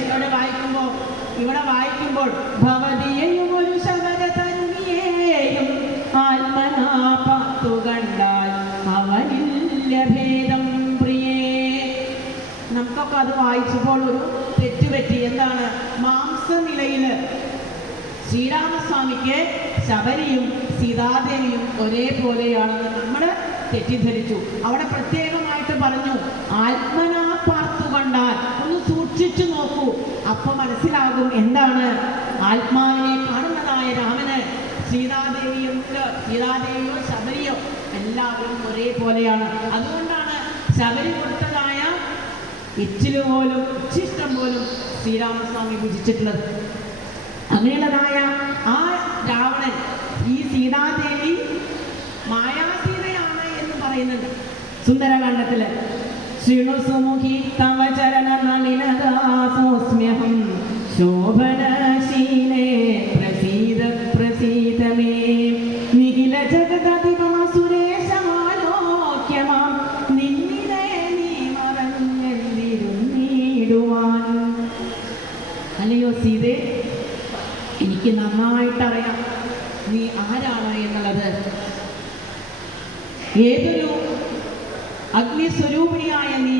ഇവിടെ വായിക്കുമ്പോൾ ഭവതിയെയും ഒരു ശബരതരുണിയേയും ആത്മനാ പാത്തു കണ്ടാൽ അവനില്ല ഭേദം പ്രിയേ. നമുക്കൊക്കെ അത് വായിച്ചപ്പോൾ ഒരു തെറ്റ് പറ്റി. എന്താണ്? മാംസനിലയില് ശ്രീരാമസ്വാമിക്ക് ശബരിയും സീതാദേവിയും ഒരേപോലെയാണെന്ന് നമ്മൾ തെറ്റിദ്ധരിച്ചു. അവിടെ പ്രത്യേകമായിട്ട് പറഞ്ഞു, ആത്മനാ പാർത്തു കണ്ടാൽ ഒന്ന് സൂക്ഷിച്ചു നോക്കൂ, അപ്പൊ മനസ്സിലാകും എന്താണ് ആത്മാവിനെ കാണുന്നതായ രാമന് സീതാദേവിയോ ശബരിയോ എല്ലാവരും ഒരേപോലെയാണ്. അതുകൊണ്ടാണ് ശബരി കൊടുത്തതായ ഇച്ചില് പോലും ഉച്ഛിഷ്ടം പോലും ശ്രീരാമസ്വാമി ഭുജിച്ചിട്ടുള്ളത്. അങ്ങനെയുള്ളതായ ആ രാവണൻ ഈ സീതാദേവി മായാസീതയാണ് എന്ന് പറയുന്നുണ്ട് സുന്ദരകാണ്ഡത്തില്. ശൃണുസുമുഖി തവ ചരണ നളിനദാസോസ്മ്യഹം ശോഭനശീലേ പ്രസീദ പ്രസീദമേ നിഖില ജഗദധിപമ സുരേശമാലോക്യമാം നിന്നിലെ നീ മറഞ്ഞെന്തിരുന്നിടുവാൻ. അല്ലയോ സീതേ, എനിക്ക് നന്നായിട്ടറിയാം നീ ആരാണ് എന്നുള്ളത്. ഏതൊരു അഗ്നിസ്വരൂപിണിയായ നീ,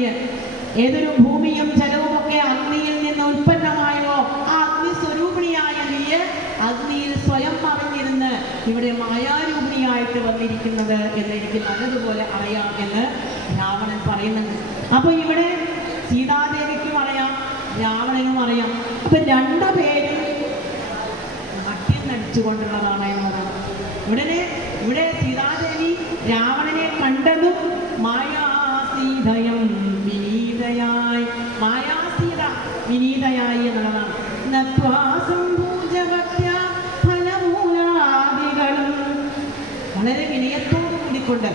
ഏതൊരു ഭൂമിയും ജലവും ഒക്കെ അഗ്നിയിൽ നിന്ന് ഉൽപ്പന്നമായോ ആ അഗ്നിസ്വരൂപിണിയായ നീ അഗ്നിയിൽ സ്വയം അറിഞ്ഞിരുന്ന് ഇവിടെ മായാരൂപിണിയായിട്ട് വന്നിരിക്കുന്നത് എന്ന് എനിക്ക് നല്ലതുപോലെ അറിയാം എന്ന് രാവണൻ പറയുന്നുണ്ട്. അപ്പൊ ഇവിടെ സീതാദേവിക്കും അറിയാം, രാവണനും അറിയാം. അപ്പൊ രണ്ടുപേരും നാട്യം നടിച്ചുകൊണ്ടുള്ളതാണ് എന്നതാണ്. ഇവിടെ സീതാദേവി രാവണനെ കണ്ടതും മായാസീതയം വിനീതയായി, മായാസീത വിനീതയായി എന്നുള്ളതാണ്. ഫലമൂലാദികളും വളരെ വിനയത്തോടു കൂടിക്കൊണ്ട്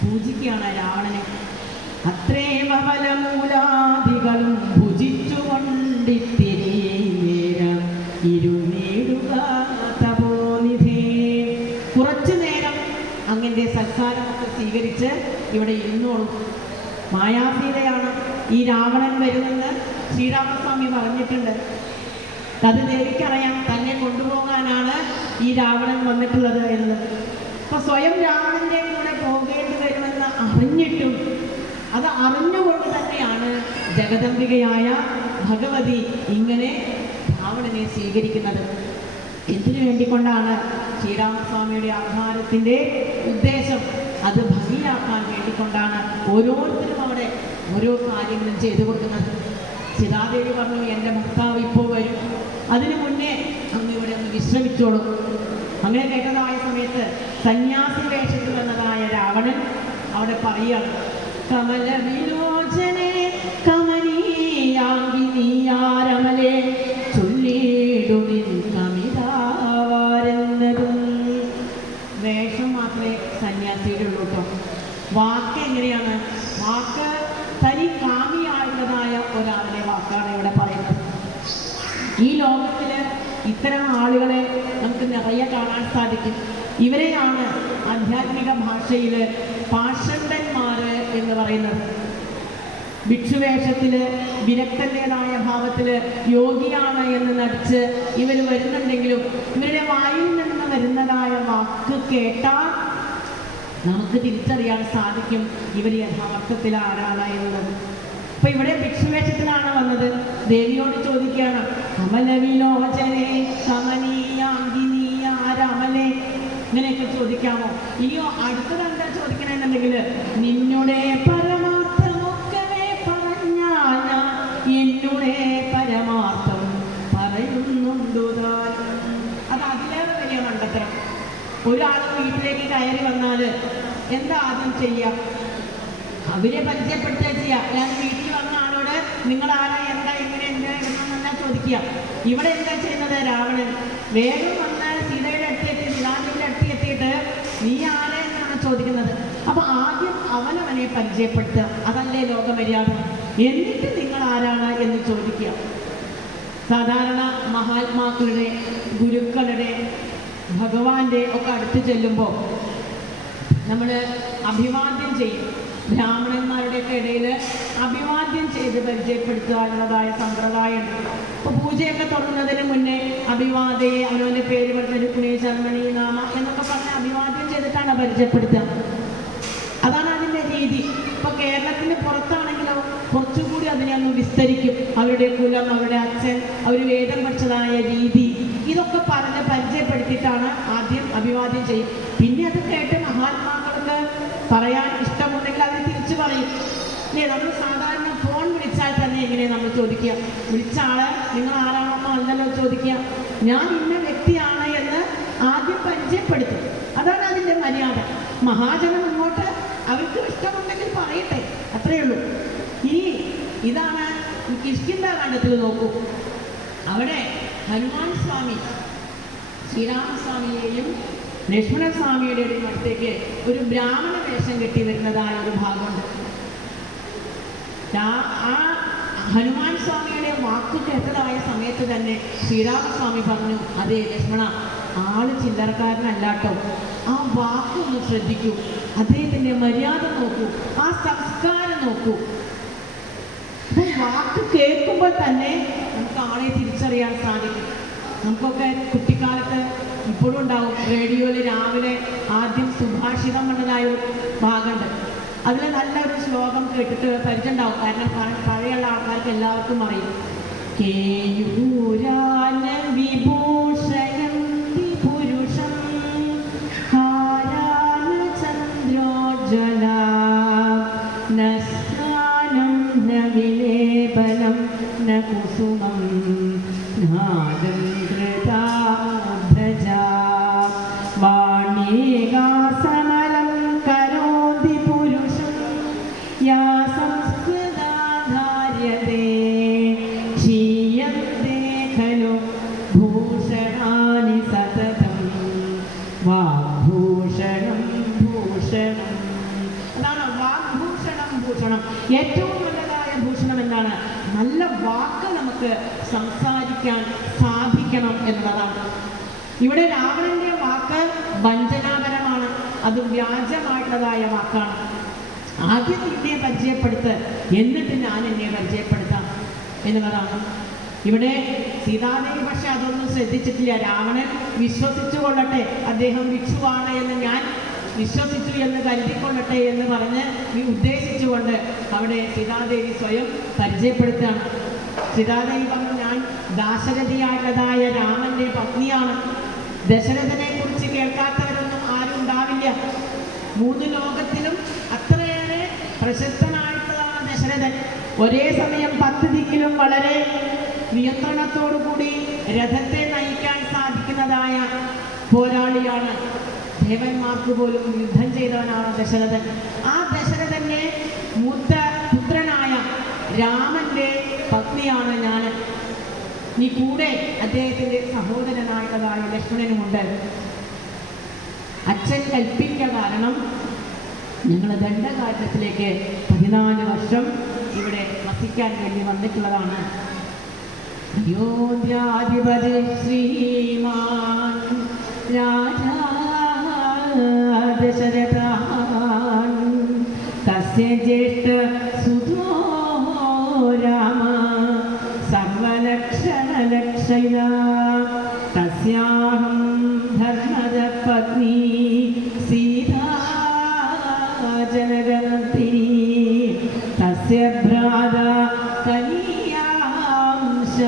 പൂജിക്കുകയാണ് രാവണനെ. അത്രേവ ഫലമൂലാദികളും ഭുജിച്ചുകൊണ്ടിത്തിരി നേരം ഇരുന്നേടുക തപോനിധേ. കുറച്ചു നേരം അങ്ങന്റെ സൽക്കാരമൊക്കെ സ്വീകരിച്ച് ഇവിടെ ഇരുന്നോളും. മായാസീതയാണ് ഈ രാവണൻ വരുമെന്ന് ശ്രീരാമസ്വാമി പറഞ്ഞിട്ടുണ്ട്. അത് ദേവിക്കറിയാം, തന്നെ കൊണ്ടുപോകാനാണ് ഈ രാവണൻ വന്നിട്ടുള്ളത് എന്നുള്ളത്. അപ്പൊ സ്വയം രാവണന്റെ കൂടെ പോകേണ്ടി വരുമെന്ന് അറിഞ്ഞിട്ടും അത് അറിഞ്ഞുകൊണ്ട് തന്നെയാണ് ജഗദംബികയായ ഭഗവതി ഇങ്ങനെ രാവണനെ സ്വീകരിക്കുന്നത്. എന്തിനു വേണ്ടിക്കൊണ്ടാണ്? ശ്രീരാമസ്വാമിയുടെ അവതാരത്തിൻ്റെ ഉദ്ദേശം അത് ഭംഗിയാക്കാൻ വേണ്ടിക്കൊണ്ടാണ് ഓരോരുത്തരും അവിടെ ഓരോ കാര്യങ്ങളും ചെയ്തു കൊടുക്കുന്നത്. സീതാദേവി പറഞ്ഞു, എൻ്റെ ഭർത്താവ് ഇപ്പോൾ വരും, അതിനു മുന്നേ അങ്ങ് ഇവിടെ ഒന്ന് വിശ്രമിച്ചോളൂ. അങ്ങനെ കേട്ടതായ സമയത്ത് സന്യാസി വേഷത്തിൽ വന്നതായ രാവണൻ അവിടെ പറയുകയാണ്, കമല വിലോചനെ കമനീയാങ്കിനീയാരമലേ ചൊല്ലിടുവിൻ കമിതാവാരെന്നതും. വേഷം മാത്രമേ സന്യാസി വാക്ക് എങ്ങനെയാണ്? വാക്ക് തനി കാമിയായിട്ടുള്ളതായ ഒരാളുടെ വാക്കാണ് ഇവിടെ പറയുന്നത്. ഈ ലോകത്തിൽ ഇത്തരം ആളുകളെ നമുക്ക് നിറയെ കാണാൻ സാധിക്കും. ഇവരെയാണ് ആധ്യാത്മിക ഭാഷയിൽ പാഷണ്ഡന്മാർ എന്ന് പറയുന്നത്. ഭിക്ഷുവേഷത്തിൽ വിരക്തൻ്റെതായ ഭാവത്തിൽ യോഗിയാണ് എന്ന് നടിച്ച് ഇവർ വരുന്നുണ്ടെങ്കിലും ഇവരുടെ വായിൽ നിന്ന് വരുന്നതായ വാക്ക് കേട്ടാൽ നമുക്ക് തിരിച്ചറിയാൻ സാധിക്കും ഇവർ യഥാർത്ഥത്തിൽ ആരാണ് എന്നുള്ളത്. അപ്പൊ ഇവിടെ ഭിക്ഷുവേഷത്തിലാണ് വന്നത്. ദേവിയോട് ചോദിക്കുകയാണ്, കമലവിലോചനെ കമനീയാങ്കിനീയ രമലേ, ഇങ്ങനെയൊക്കെ ചോദിക്കാമോ? ഇനിയോ അടുത്തത് എന്താ ചോദിക്കണമെന്നുണ്ടെങ്കിൽ, നിന്നുടെ പരമാർത്ഥമൊക്കവേ പറഞ്ഞാൽ എന്നുടെ പരമാർത്ഥം പറയുന്നുണ്ടു താൻ. അത് അതിലേറെ വലിയ കണ്ടെത്തണം. ഒരാൾ വീട്ടിലേക്ക് കയറി വന്നാൽ എന്താ ആദ്യം ചെയ്യുക? അവരെ പരിചയപ്പെടുത്തുക ചെയ്യുക. ഞാൻ വീട്ടിൽ വന്ന ആളോട് നിങ്ങൾ ആരാ, എന്താ, എങ്ങനെ, എന്താ എന്നല്ല ചോദിക്കുക. ഇവിടെ എന്താ ചെയ്യുന്നത്? രാവണൻ വേഗം വന്ന് സീതയുടെ അടുത്തെത്തി, സീതാദേവിയുടെ അടുത്തെത്തിയിട്ട് നീ ആരെ എന്നാണ് ചോദിക്കുന്നത്. അപ്പൊ ആദ്യം അവനവനെ പരിചയപ്പെടുത്തുക, അതല്ലേ ലോകമര്യാദ. എന്നിട്ട് നിങ്ങൾ ആരാണ് എന്ന് ചോദിക്കുക. സാധാരണ മഹാത്മാക്കളുടെ, ഗുരുക്കളുടെ, ഭഗവാന്റെ ഒക്കെ അടുത്ത് ചെല്ലുമ്പോൾ നമ്മൾ അഭിവാദ്യം ചെയ്യും. ബ്രാഹ്മണന്മാരുടെയൊക്കെ ഇടയിൽ അഭിവാദ്യം ചെയ്ത് പരിചയപ്പെടുത്താനുള്ളതായ സമ്പ്രദായമുണ്ട്. ഇപ്പോൾ പൂജയൊക്കെ തുടങ്ങുന്നതിന് മുന്നേ അഭിവാദയെ അവനവൻ്റെ പേര് പറഞ്ഞ രുക്മിണി ശർമ്മണി നാമ എന്നൊക്കെ പറഞ്ഞ് അഭിവാദ്യം ചെയ്തിട്ടാണ് പരിചയപ്പെടുത്തുക. അതാണ് അതിൻ്റെ രീതി. ഇപ്പോൾ കേരളത്തിന് പുറത്താണെങ്കിലോ കുറച്ചുകൂടി അതിനെ ഒന്ന് വിസ്തരിക്കും. അവരുടെ കുലം, അവരുടെ അച്ഛൻ, അവർ വേദം പഠിച്ചതായ രീതി, ഇതൊക്കെ പറഞ്ഞ് പരിചയപ്പെടുത്തിയിട്ടാണ് ആദ്യം അഭിവാദ്യം ചെയ്യും. പിന്നെ അത് കേട്ട് മഹാത്മാക്കൾക്ക് പറയാൻ ഇഷ്ടമുണ്ടെങ്കിൽ അവർ തിരിച്ചു പറയും. അല്ലേ, നമ്മൾ സാധാരണ ഫോൺ വിളിച്ചാൽ തന്നെ എങ്ങനെ നമ്മൾ ചോദിക്കുക? വിളിച്ച ആള് നിങ്ങൾ ആരാണെന്നോ അല്ലല്ലോ ചോദിക്കുക. ഞാൻ ഇന്ന വ്യക്തിയാണ് എന്ന് ആദ്യം പരിചയപ്പെടുത്തും. അതാണ് അതിൻ്റെ മര്യാദ. മഹാജനം ഇങ്ങോട്ട് അവർക്ക് ഇഷ്ടമുണ്ടെങ്കിൽ പറയട്ടെ, അത്രയേ ഉള്ളൂ. ഇതാണ് കിഷ്കിന്ധാകാന്ഡത്തിൽ നോക്കൂ. അവിടെ ഹനുമാൻ സ്വാമി ശ്രീരാമസ്വാമിയെയും ലക്ഷ്മണസ്വാമിയുടെയും അടുത്തേക്ക് ഒരു ബ്രാഹ്മണ വേഷം കെട്ടി വരുന്നതായ ഒരു ഭാഗമുണ്ട്. ആ ഹനുമാൻ സ്വാമിയുടെ വാക്ക് കേട്ടതായ സമയത്ത് തന്നെ ശ്രീരാമസ്വാമി പറഞ്ഞു, അതേ ലക്ഷ്മണ, ആള് ചില്ലറക്കാരനല്ലാട്ടോ, ആ വാക്കൊന്ന് ശ്രദ്ധിക്കൂ, അദ്ദേഹത്തിൻ്റെ മര്യാദ നോക്കൂ, ആ സംസ്കാരം നോക്കൂ. വാക്ക് കേൾക്കുമ്പോൾ തന്നെ നമുക്ക് ആളെ തിരിച്ചറിയാൻ സാധിക്കും. നമുക്കൊക്കെ കുട്ടിക്കാലത്ത് ഇപ്പോഴും ഉണ്ടാവും, റേഡിയോയിൽ രാവിലെ ആദ്യം സുഭാഷിതം എന്നതായ ഒരു ഭാഗമുണ്ട്. അതിൽ നല്ലൊരു ശ്ലോകം കേട്ടിട്ട് പരിചയമുണ്ടാവും. കാരണം പഴയുള്ള ആൾക്കാർക്ക് എല്ലാവർക്കും അറിയും. കേയൂരാന വിഭൂഷണം വിപുരുഷം ഹാരാന ചന്ദ്രോജ്വല നസ്നാനം ന വിലേപനം ന കുസുമം നാദം കൃതാഭജ വാണീകാസമലം കരോതി പുരുഷം യാ സംസ്കൃതാധാര്യതേ ക്ഷീയന്തേ ഖലു ഭൂഷണാനി സതതം വാഗ്ഭൂഷണം ഭൂഷണം. അതാണ് വാഗ്ഭൂഷണം ഭൂഷണം. ഏറ്റവും നല്ലതായ ഭൂഷണം എന്താണ്? നല്ല വാക്ക് നമുക്ക് സംസാരിക്കാൻ സാധിക്കണം എന്നുള്ളതാണ്. ഇവിടെ രാവണന്റെ വാക്ക് വഞ്ചനാപരമാണ്, അത് വ്യാജമായിട്ടുള്ളതായ വാക്കാണ്. ആദ്യം എന്നെ പരിചയപ്പെടുത്ത്, എന്നിട്ട് ഞാൻ എന്നെ പരിചയപ്പെടുത്താം എന്നുള്ളതാണ്. ഇവിടെ സീതാദേവി പക്ഷെ അതൊന്നും ശ്രദ്ധിച്ചിട്ടില്ല. രാവണൻ വിശ്വസിച്ചു കൊള്ളട്ടെ, അദ്ദേഹം ഭിക്ഷുവാണ് എന്ന് ഞാൻ വിശ്വസിച്ചു എന്ന് കരുതിക്കൊള്ളട്ടെ എന്ന് പറഞ്ഞ് ഉദ്ദേശിച്ചുകൊണ്ട് അവിടെ സീതാദേവി സ്വയം പരിചയപ്പെടുത്തുകയാണ്. സീതാദേവി പറഞ്ഞു, ഞാൻ ദാശരഥിയായിട്ടുള്ളതായ രാമന്റെ പത്നിയാണ്. ദശരഥനെ കുറിച്ച് കേൾക്കാത്തവരൊന്നും ആരും ഉണ്ടാവില്ല. 3 ലോകത്തിലും അത്രയേറെ പ്രശസ്തനായിട്ടുള്ളതാണ് ദശരഥൻ. ഒരേ സമയം 10 ദിക്കിലും വളരെ നിയന്ത്രണത്തോടുകൂടി രഥത്തെ നയിക്കാൻ സാധിക്കുന്നതായ പോരാളിയാണ്. ദേവന്മാർക്ക് പോലും യുദ്ധം ചെയ്തവനാണ് ദശരഥൻ. ആ ദശരഥന്റെ മൂത്ത പുത്രനായ രാമന്റെ പത്നിയാണ് ഞാൻ. ഈ കൂടെ അദ്ദേഹത്തിൻ്റെ സഹോദരനായിട്ടുള്ളതായ ലക്ഷ്മണനുമുണ്ട്. അച്ഛൻ കൽപ്പിക്ക കാരണം ഞങ്ങൾ ദണ്ഡകാരണ്യത്തിലേക്ക് 14 വർഷം ഇവിടെ വസിക്കാൻ വേണ്ടി വന്നിട്ടുള്ളതാണ്. അയോധ്യാധിപതി ശ്രീമാൻ രാജാ ദശരഥാൻ തസ്യ ജ്യേഷ്ഠ സുതോ രാമ സർവലക്ഷണലക്ഷയ തസ്യാഹം ധർമ്മദ പത്നി സീതാ ജനഗണത്തിനി തസ്യ ഭ്രാത കനിയാംശ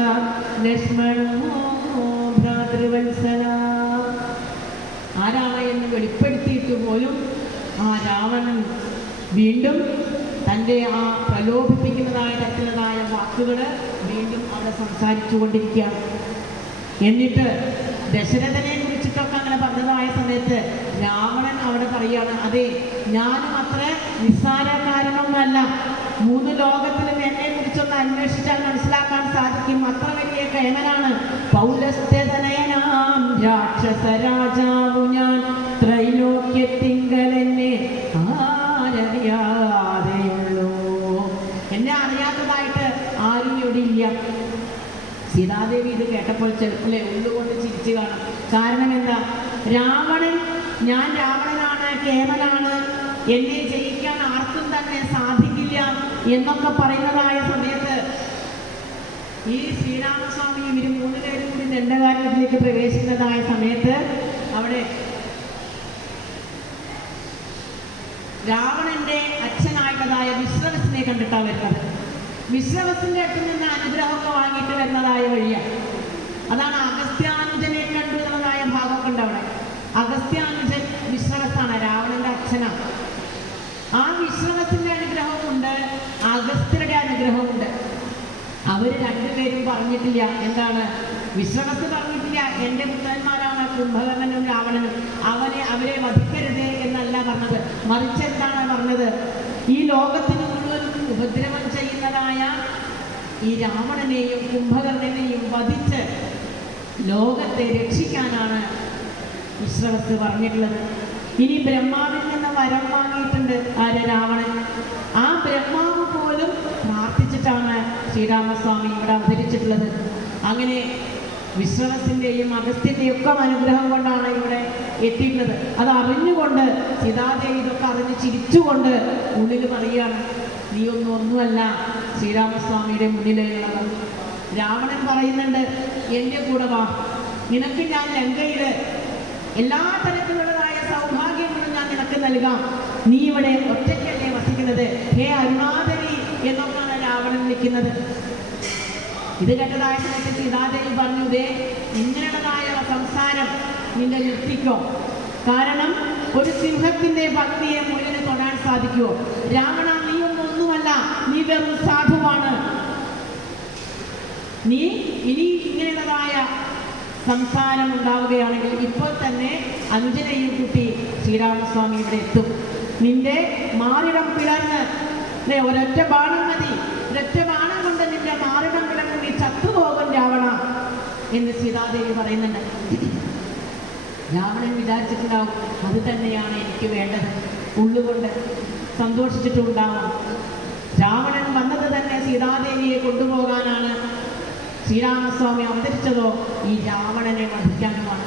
ലക്ഷ്മണോ ഭ്രാതൃവത്സല. ആരാണ് എന്ന് വെളിപ്പെടുത്തിയിട്ട് പോലും ആ രാവണൻ വീണ്ടും തൻ്റെ ആ പ്രലോഭിപ്പിക്കുന്നതായ തരത്തിലുള്ളതായ വാക്കുകൾ വീണ്ടും അവിടെ സംസാരിച്ചു കൊണ്ടിരിക്കുകയാണ്. എന്നിട്ട് ദശരഥനെ കുറിച്ചിട്ടൊക്കെ അങ്ങനെ പറഞ്ഞതായ സമയത്ത് രാവണൻ അവിടെ പറയുകയാണ്, അതെ ഞാനും അത്ര നിസ്സാരക്കാരനൊന്നുമല്ല, 3 ലോകത്തിലും എന്നെ കുറിച്ചൊന്ന് അന്വേഷിച്ചാൽ മനസ്സിലാക്കാൻ സാധിക്കും, അത്ര വലിയ കേമനാണ്. പൗലസ്ത്യതനയനാം രാക്ഷസരാജാവു ഞാൻ, ത്രൈലോക്യത്തിങ്കലെന്നെ ആരറിയാതെയുള്ളൂ. എന്നെ അറിയാത്തതായിട്ട് ആരും ഇവിടെ ഇല്ല. സീതാദേവി ഇത് കേട്ടപ്പോൾ ചെറുപ്പിലെ ഉള്ളുകൊണ്ട് ചിരിച്ചു കാണും. കാരണം എന്താ? രാവണൻ, ഞാൻ രാവണനാണ്, കേമനാണ്, എന്നെ ജയിക്കാൻ ആർക്കും തന്നെ സാധിക്കില്ല എന്നൊക്കെ പറയുന്നതായ സമയത്ത് ഈ ശ്രീരാമസ്വാമി ഇവർ 3 പേരും കൂടി ദണ്ഡകാരണ്യത്തിലേക്ക് പ്രവേശിക്കുന്നതായ സമയത്ത് അവിടെ രാവണന്റെ അച്ഛനായിട്ടുള്ളതായ വിശ്രവസിനെ കണ്ടിട്ടാണ് വരുന്നത്. വിശ്രവസിന്റെ അടുത്ത് നിന്ന് അനുഗ്രഹമൊക്കെ വാങ്ങിയിട്ട് വരുന്നതായ വഴിയാണ്. അതാണ് അഗസ്ത്യാനുജനെ കണ്ടു എന്നുള്ളതായ ഭാഗമൊക്കെ ഉണ്ട് അവിടെ. അഗസ്ത്യാനുജൻ വിശ്രവസാണ്, രാവണന്റെ അച്ഛനാണ്. ആ വിശ്രവസിന്റെ അനുഗ്രഹമുണ്ട്, അഗസ്ത്യരുടെ അനുഗ്രഹമുണ്ട്. അവർ 2 പേരും പറഞ്ഞിട്ടില്ല. എന്താണ്? വിശ്രവസ് പറഞ്ഞിട്ടില്ല എൻ്റെ പുത്രന്മാരാണ് കുംഭകർണനും രാവണനും, അവരെ വധിക്കരുത് എന്നല്ല പറഞ്ഞത്. മറിച്ച് എന്താണ് പറഞ്ഞത്? ഈ ലോകത്തിന് മുഴുവൻ ഉപദ്രവം ചെയ്യുന്നതായ ഈ രാവണനെയും കുംഭകർണനെയും വധിച്ച് ലോകത്തെ രക്ഷിക്കാനാണ് വിശ്രവസ് പറഞ്ഞിട്ടുള്ളത്. ഇനി ബ്രഹ്മാവിൽ നിന്ന് വരം വാങ്ങിയിട്ടുണ്ട് ആര്? രാവണൻ. ആ ബ്രഹ്മാവ് പോലും പ്രാർത്ഥിച്ചിട്ടാണ് ശ്രീരാമസ്വാമി ഇവിടെ അവതരിച്ചിട്ടുള്ളത്. അങ്ങനെ വിശ്രവസിൻ്റെയും അഗസ്ത്യൻ്റെയും ഒക്കെ അനുഗ്രഹം കൊണ്ടാണ് ഇവിടെ എത്തിയിട്ടുള്ളത്. അത് അറിഞ്ഞുകൊണ്ട് സീതാദേവി ഇതൊക്കെ അറിഞ്ഞ് ചിരിച്ചുകൊണ്ട് ഉള്ളിൽ പറയുകയാണ്, നീ ഒന്നുമല്ല ശ്രീരാമസ്വാമിയുടെ മുന്നിലുള്ളത്. രാവണൻ പറയുന്നുണ്ട്, എൻ്റെ കൂടെ വാ, നിനക്ക് ഞാൻ ലങ്കയിൽ എല്ലാ തരത്തിലുള്ളതായ സൗഭാഗ്യങ്ങളും ഞാൻ നിനക്ക് നൽകാം. നീ ഇവിടെ ഒറ്റയ്ക്കല്ലേ വസിക്കുന്നത്, ഹേ അരുണാദേവി എന്നൊക്കെയാണ് രാവണൻ വിളിക്കുന്നത്. ഇത് കേട്ടതായ സമയത്ത് സീതാദേവി പറഞ്ഞു, ദേ ഇങ്ങനെയുള്ളതായ സംസാരം നിന്റെ നിർത്തിക്കോ. കാരണം ഒരു സിംഹത്തിന്റെ ഭക്തിയെ മുന്നിൽ തൊടാൻ സാധിക്കുമോ? രാവണ, നീ ഒന്നുമല്ല, നീ വെറും സാധുവാണ്. നീ ഇനി ഇങ്ങനെയുള്ളതായ സംസാരം ഉണ്ടാവുകയാണെങ്കിൽ ഇപ്പോൾ തന്നെ അനുജനെയും കൂട്ടി ശ്രീരാമസ്വാമി ഇവിടെ എത്തും. നിന്റെ മാറിടം പിളർന്ന് ഒരൊറ്റ ബാണം മതി, ഒരൊറ്റ ബാണം കൊണ്ട് നിന്റെ മാറിടം പിളർന്ന് നീ ചത്തുപോകും രാവണ എന്ന് സീതാദേവി പറയുന്നുണ്ട്. രാവണൻ വിചാരിച്ചിട്ടുണ്ടാവും, അത് തന്നെയാണ് എനിക്ക് വേണ്ടത്, ഉള്ളുകൊണ്ട് സന്തോഷിച്ചിട്ടുണ്ടാവും. രാവണൻ വന്നത് തന്നെ സീതാദേവിയെ കൊണ്ടുപോകാനാണ്. ശ്രീരാമസ്വാമി അവതരിച്ചതോ ഈ രാവണനെ വധിക്കാനുമാണ്.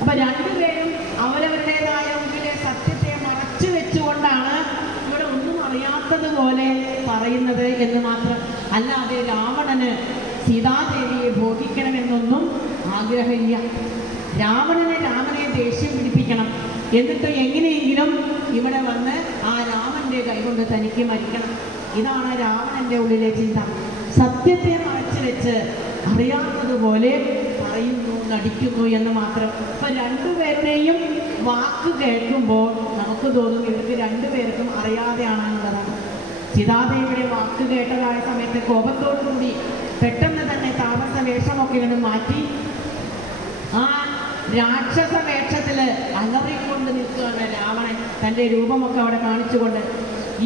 അപ്പൊ 2 പേരും അവരവരുടേതായ ഉള്ളിലെ സത്യത്തെ മറച്ചു വെച്ചുകൊണ്ടാണ് ഇവിടെ ഒന്നും അറിയാത്തതുപോലെ പറയുന്നത് എന്ന് മാത്രം. അല്ലാതെ രാവണന് സീതാദേവിയെ ഭോഗിക്കണമെന്നൊന്നും ആഗ്രഹമില്ല. രാമനെ ദേഷ്യം പിടിപ്പിക്കണം, എന്നിട്ട് എങ്ങനെയെങ്കിലും ഇവിടെ വന്ന് ആ രാമന്റെ കൈകൊണ്ട് തനിക്ക് മരിക്കണം. ഇതാണ് രാവണന്റെ ഉള്ളിലെ ചിന്ത. സത്യത്തെ മറച്ചു വെച്ച് അറിയാത്തതുപോലെ പറയുന്നു, നടിക്കുന്നു എന്ന് മാത്രം. ഇപ്പൊ 2 പേരുടെയും വാക്ക് കേൾക്കുമ്പോൾ നമുക്ക് തോന്നും ഇവർക്ക് 2 പേർക്കും അറിയാതെയാണെന്നുള്ളതാണ്. സീതാദേവിയുടെ വാക്ക് കേട്ടതായ സമയത്ത് കോപത്തോടുകൂടി പെട്ടെന്ന് തന്നെ താമസ വേഷമൊക്കെ ഒന്ന് മാറ്റി ആ രാക്ഷസ വേഷത്തിൽ അലറിക്കൊണ്ട് നിൽക്കുകയാണ് രാവണൻ, തൻ്റെ രൂപമൊക്കെ അവിടെ കാണിച്ചുകൊണ്ട്.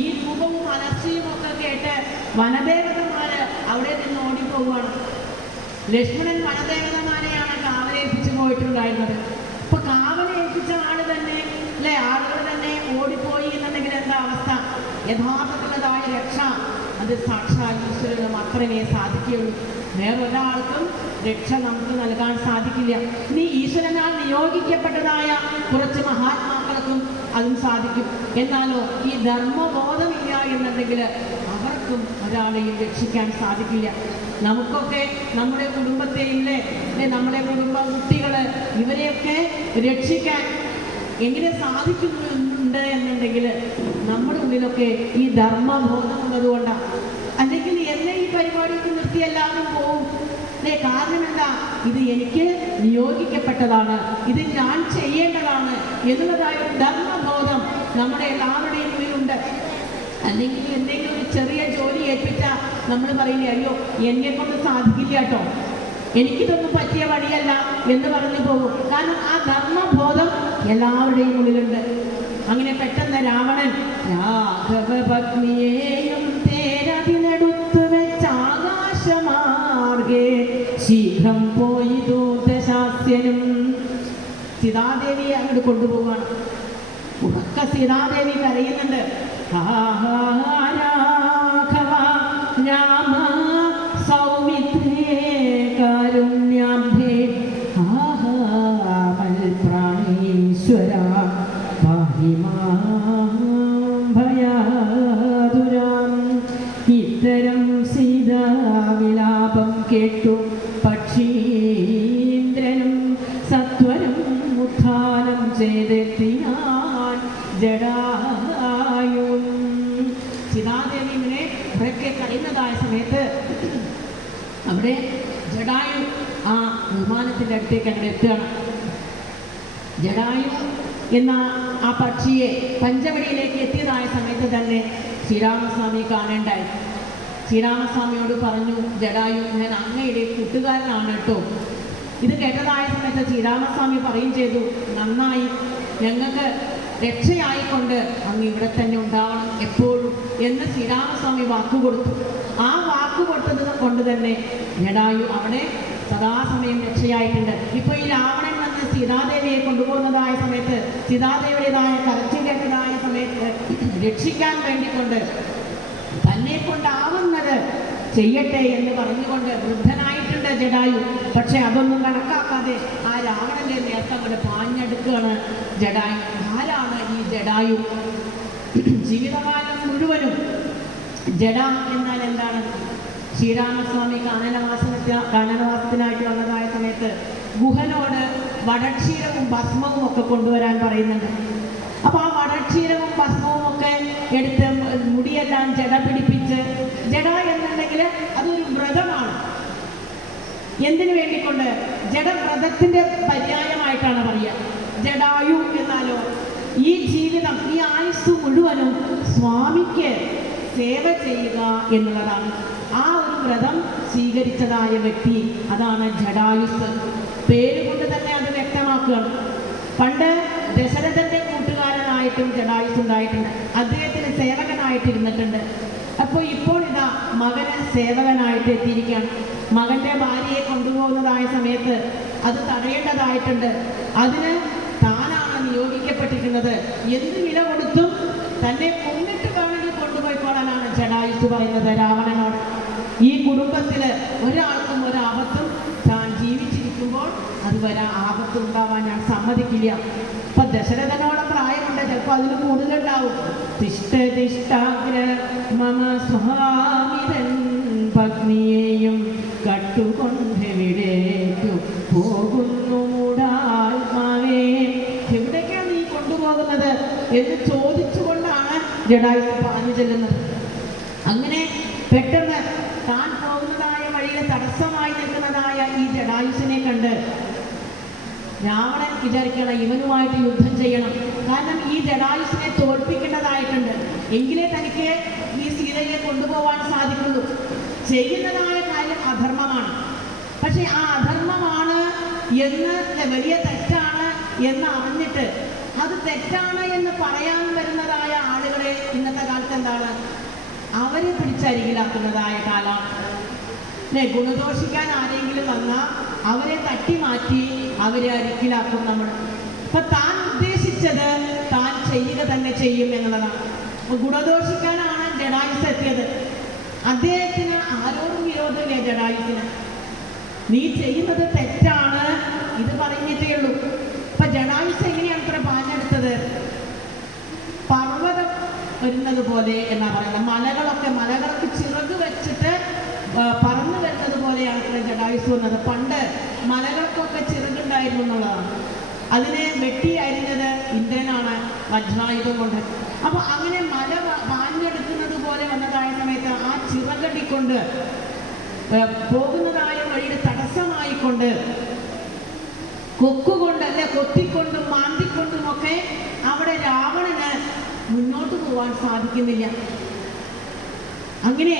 ഈ രൂപവും അലർച്ചയും ഒക്കെ കേട്ട് വനദേവതമാര് അവിടെ നിന്ന് ഓടിപ്പോവുകയാണ്. ലക്ഷ്മണൻ വനദേവതമാരെയാണ് കാവലേൽപ്പിച്ചു പോയിട്ടുണ്ടായിരുന്നത്. അപ്പൊ കാവലേൽപ്പിച്ച ആള് തന്നെ ആളുകൾ തന്നെ ഓടിപ്പോയി എന്നുണ്ടെങ്കിൽ എന്താ യഥാർത്ഥത്തിലുള്ളതായ രക്ഷ അത് സാക്ഷാൽ ഈശ്വരന് മാത്രമേ സാധിക്കുകയുള്ളൂ. വേറൊരാൾക്കും രക്ഷ നമുക്ക് നൽകാൻ സാധിക്കില്ല. ഇനി ഈശ്വരനാൽ നിയോഗിക്കപ്പെട്ടതായ കുറച്ച് മഹാത്മാക്കൾക്കും അതും സാധിക്കും. എന്നാലോ ഈ ധർമ്മബോധമില്ല എന്നുണ്ടെങ്കിൽ അവർക്കും ഒരാളെയും രക്ഷിക്കാൻ സാധിക്കില്ല. നമുക്കൊക്കെ നമ്മുടെ കുടുംബത്തെയില്ലേ, നമ്മുടെ കുടുംബ കുട്ടികൾ, ഇവരെയൊക്കെ രക്ഷിക്കാൻ എങ്ങനെ സാധിക്കുന്നുണ്ട് എന്നുണ്ടെങ്കിൽ നമ്മുടെ ഉള്ളിലൊക്കെ ഈ ധർമ്മബോധം ഉള്ളതുകൊണ്ടാണ്. അല്ലെങ്കിൽ എന്നെ ഈ പരിപാടിക്ക് നിർത്തി എല്ലാവരും പോവും. കാരണം എന്താ? ഇത് എനിക്ക് നിയോഗിക്കപ്പെട്ടതാണ്, ഇത് ഞാൻ ചെയ്യേണ്ടതാണ് എന്നുള്ളതായ ധർമ്മബോധം നമ്മുടെ എല്ലാവരുടെയും ഉള്ളിലുണ്ട്. അല്ലെങ്കിൽ എന്തെങ്കിലും ഒരു ചെറിയ ജോലി ഏൽപ്പിച്ചാൽ നമ്മൾ പറയില്ലേ, അയ്യോ എന്നെ കൊണ്ട് സാധിക്കില്ല കേട്ടോ, എനിക്കിതൊന്നും പറ്റിയ വഴിയല്ല എന്ന് പറഞ്ഞു പോകും. കാരണം ആ ധർമ്മബോധം എല്ലാവരുടെയും ഉള്ളിലുണ്ട്. അങ്ങനെ പെട്ടെന്ന് രാവണൻ രാഘവപത്നിയെയും തേരതിനടുത്ത് വെച്ച് ആകാശമാർഗേ ശീഘ്രം പോയി ദൂതശാസ്യനും സീതാദേവിയെ അങ്ങോട്ട് കൊണ്ടുപോവാണ്. ഉറക്ക സീതാദേവി കരയുന്നുണ്ട്. രാഘവ രാമ സൗമിത്രേ കാരുണ്യാബ്ധേ പ്രാണേശ്വര ഭയാതുരാം. ഇത്തരം സീതാവിലാപം കേട്ടു പക്ഷീന്ദ്രനും സത്വരം ഉത്ഥാനം ചെയ്തെത്തിനാൻ ജടായുവും. സീതാദേവി ഇങ്ങനെ ഉറക്കെ കഴിയുന്നതായ സമയത്ത് അവിടെ ജടായു ആ വിമാനത്തിൻ്റെ അടുത്തേക്ക് അങ്ങനെ എത്തുകയാണ്. ജടായു എന്ന ആ പക്ഷിയെ പഞ്ചവടിയിലേക്ക് എത്തിയതായ സമയത്ത് തന്നെ ശ്രീരാമസ്വാമി കാണേണ്ടായി. ശ്രീരാമസ്വാമിയോട് പറഞ്ഞു, ജടായു ഞാൻ അങ്ങയുടെ കൂട്ടുകാരനാണ് കേട്ടോ. ഇത് കേട്ടതായ സമയത്ത് ശ്രീരാമസ്വാമി പറയും ചെയ്തു, നന്നായി, ഞങ്ങൾക്ക് രക്ഷയായിക്കൊണ്ട് അങ്ങ് ഇവിടെ തന്നെ ഉണ്ടാവണം എപ്പോഴും എന്ന് ശ്രീരാമസ്വാമി വാക്കുകൊടുത്തു. ആ വാക്കുകൊടുത്തത് കൊണ്ട് തന്നെ ജടായു അവിടെ സദാസമയം രക്ഷയായിട്ടുണ്ട്. ഇപ്പോൾ ഈ രാവണൻ വന്ന് സീതാദേവിയെ കൊണ്ടുപോകുന്നതായ സമയത്ത് സീതാദേവിയുടേതായ കരച്ചിൽ കേട്ടതായ സമയത്ത് രക്ഷിക്കാൻ വേണ്ടിക്കൊണ്ട് തന്നെ കൊണ്ടാവുന്നത് ചെയ്യട്ടെ എന്ന് പറഞ്ഞുകൊണ്ട് വൃദ്ധനായിട്ടുണ്ട് ജടായു. പക്ഷെ അതൊന്നും കണക്കാക്കാതെ ആ രാവണന്റെ നേരത്തെ അങ്ങോട്ട് പാഞ്ഞെടുക്കുകയാണ് ജടായു. ആരാണ് ഈ ജടായു? ജീവിതകാലം മുഴുവനും ജഡ എന്നാൽ എന്താണ്? ശ്രീരാമസ്വാമി കാനനവാസത്തിനായിട്ട് വന്നതായ സമയത്ത് ഗുഹനോട് വടക്ഷീരവും ഭസ്മവും ഒക്കെ കൊണ്ടുവരാൻ പറയുന്നുണ്ട്. അപ്പോൾ ആ വടക്ഷീരവും ഭസ്മവും ഒക്കെ എടുത്ത് മുടിയെല്ലാം ജട പിടിപ്പിച്ച്, ജട എന്നുണ്ടെങ്കിൽ അതൊരു വ്രതമാണ്. എന്തിനു വേണ്ടിക്കൊണ്ട്? ജഡവ്രതത്തിൻ്റെ പര്യായമായിട്ടാണ് പറയുക. ജടായു എന്നാലോ ഈ ജീവിതം, ഈ ആയുസ് മുഴുവനും സ്വാമിക്ക് സേവ ചെയ്യുക എന്നുള്ളതാണ്. ആ ഒരു വ്രതം സ്വീകരിച്ചതായ വ്യക്തി, അതാണ് ജടായുസ്. പേരുകൊണ്ട് തന്നെ അത് വ്യക്തമാക്കുകയാണ്. പണ്ട് ദശരഥന്റെ കൂട്ടുകാരനായിട്ടും ജടായുസ് ഉണ്ടായിട്ടുണ്ട്. അദ്ദേഹത്തിന് സേവകനായിട്ടിരുന്നിട്ടുണ്ട്. അപ്പോൾ ഇപ്പോൾ ഇതാ മകന് സേവകനായിട്ട് എത്തിയിരിക്കുകയാണ്. മകന്റെ ഭാര്യയെ കൊണ്ടുപോകുന്നതായ സമയത്ത് അത് തടയേണ്ടതായിട്ടുണ്ട്. അതിന് താനാണ് നിയോഗിക്കപ്പെട്ടിരിക്കുന്നത്. എന്ത് വില കൊടുത്തും തന്നെ കൊന്നിട്ട് വേണമെങ്കിൽ കൊണ്ടുപോയിക്കോളാനാണ് ജടായുസ് പറയുന്നത് രാവണനോട്. ഈ കുടുംബത്തിൽ ഒരാൾക്കും ഒരാപത്തും താൻ ജീവിച്ചിരിക്കുമ്പോൾ അത് ആപത്തുണ്ടാവാൻ ഞാൻ സമ്മതിക്കില്ല. ഇപ്പൊ ദശരഥനോളം പ്രായമുണ്ട്, ചിലപ്പോൾ അതിന് കൂടുതലുണ്ടാവും. തിഷ്ഠാഗ്ര മമ സ്വാമിതൻ പത്നിയെയും കട്ടുകൊണ്ടെവിടേക്കു പോകുന്നു മൂടാത്മാവേ. എവിടേക്കാണ് നീ കൊണ്ടുപോകുന്നത് എന്ന് ചോദിച്ചുകൊണ്ടാണ് ജടായുസ് പറഞ്ഞു ചെല്ലുന്നത്. അങ്ങനെ പെട്ടെന്ന് താൻ പോകുന്നതായ വഴിയിൽ തടസ്സമായി നിൽക്കുന്നതായ ഈ ജടായുസിനെ കണ്ട് രാവണൻ വിചാരിക്കണം ഇവനുമായിട്ട് യുദ്ധം ചെയ്യണം. കാരണം ഈ ജടായുസിനെ തോൽപ്പിക്കേണ്ടതായിട്ടുണ്ട്. എങ്കിലേ തനിക്ക് ഈ സീതയെ കൊണ്ടുപോകാൻ സാധിക്കുള്ളൂ. ചെയ്യുന്നതായ കാര്യം അധർമ്മമാണ്. പക്ഷെ ആ അധർമ്മമാണ് എന്ന്, വലിയ തെറ്റാണ് എന്ന് അറിഞ്ഞിട്ട് അത് തെറ്റാണ് എന്ന് പറയാൻ വരുന്നതായ ആളുകളെ ഇന്നത്തെ കാലത്ത് എന്താണ്, അവരെ പിടിച്ചരികിലാക്കുന്നതായ കാലമാണ്. ഗുണദോഷിക്കാൻ ആരെങ്കിലും വന്നാൽ അവരെ തട്ടി മാറ്റി അവരെ അരികിലാക്കും നമ്മൾ. അപ്പൊ താൻ ഉദ്ദേശിച്ചത് താൻ ചെയ്യുക തന്നെ ചെയ്യും എന്നുള്ളതാണ്. ഗുണദോഷിക്കാനാണ് ജടായുസ് എത്തിയത്. അദ്ദേഹത്തിന് ആരോടും വിരോധമില്ല. ജടായുസിന് നീ ചെയ്യുന്നത് തെറ്റാണ് ഇത് പറഞ്ഞിട്ടേ ഉള്ളൂ. അപ്പൊ ജടായുസ് എങ്ങനെയാണ് ഇത്ര പാഞ്ഞെടുത്തത്? പർവ്വതം വരുന്നത് പോലെ എന്നാ പറയുന്നത്. മലകൾക്ക് ചിറക് വെച്ചിട്ട് പറന്നു വരുന്നത് പോലെയാണ് ഇത്ര ജടായുസ് വന്നത്. പണ്ട് മലകൾക്കൊക്കെ ചിറകുണ്ടായിരുന്നു എന്നുള്ളതാണ്. അതിനെ വെട്ടി അരിഞ്ഞത് ഇന്ദ്രനാണ് വജ്രായുധം കൊണ്ട്. അപ്പൊ അങ്ങനെ മല പാഞ്ഞെടുക്കുന്നത് പോലെ വന്നതായ സമയത്ത് ആ ചിറകടിക്കൊണ്ട് പോകുന്നതായ വഴിയിൽ തടസ്സമായിക്കൊണ്ട് കൊക്കുകൊണ്ട് അല്ലെ കൊത്തിക്കൊണ്ടും മാന്തിക്കൊണ്ടും ഒക്കെ അവിടെ രാവണന് മുന്നോട്ട് പോവാൻ സാധിക്കുന്നില്ല. അങ്ങനെ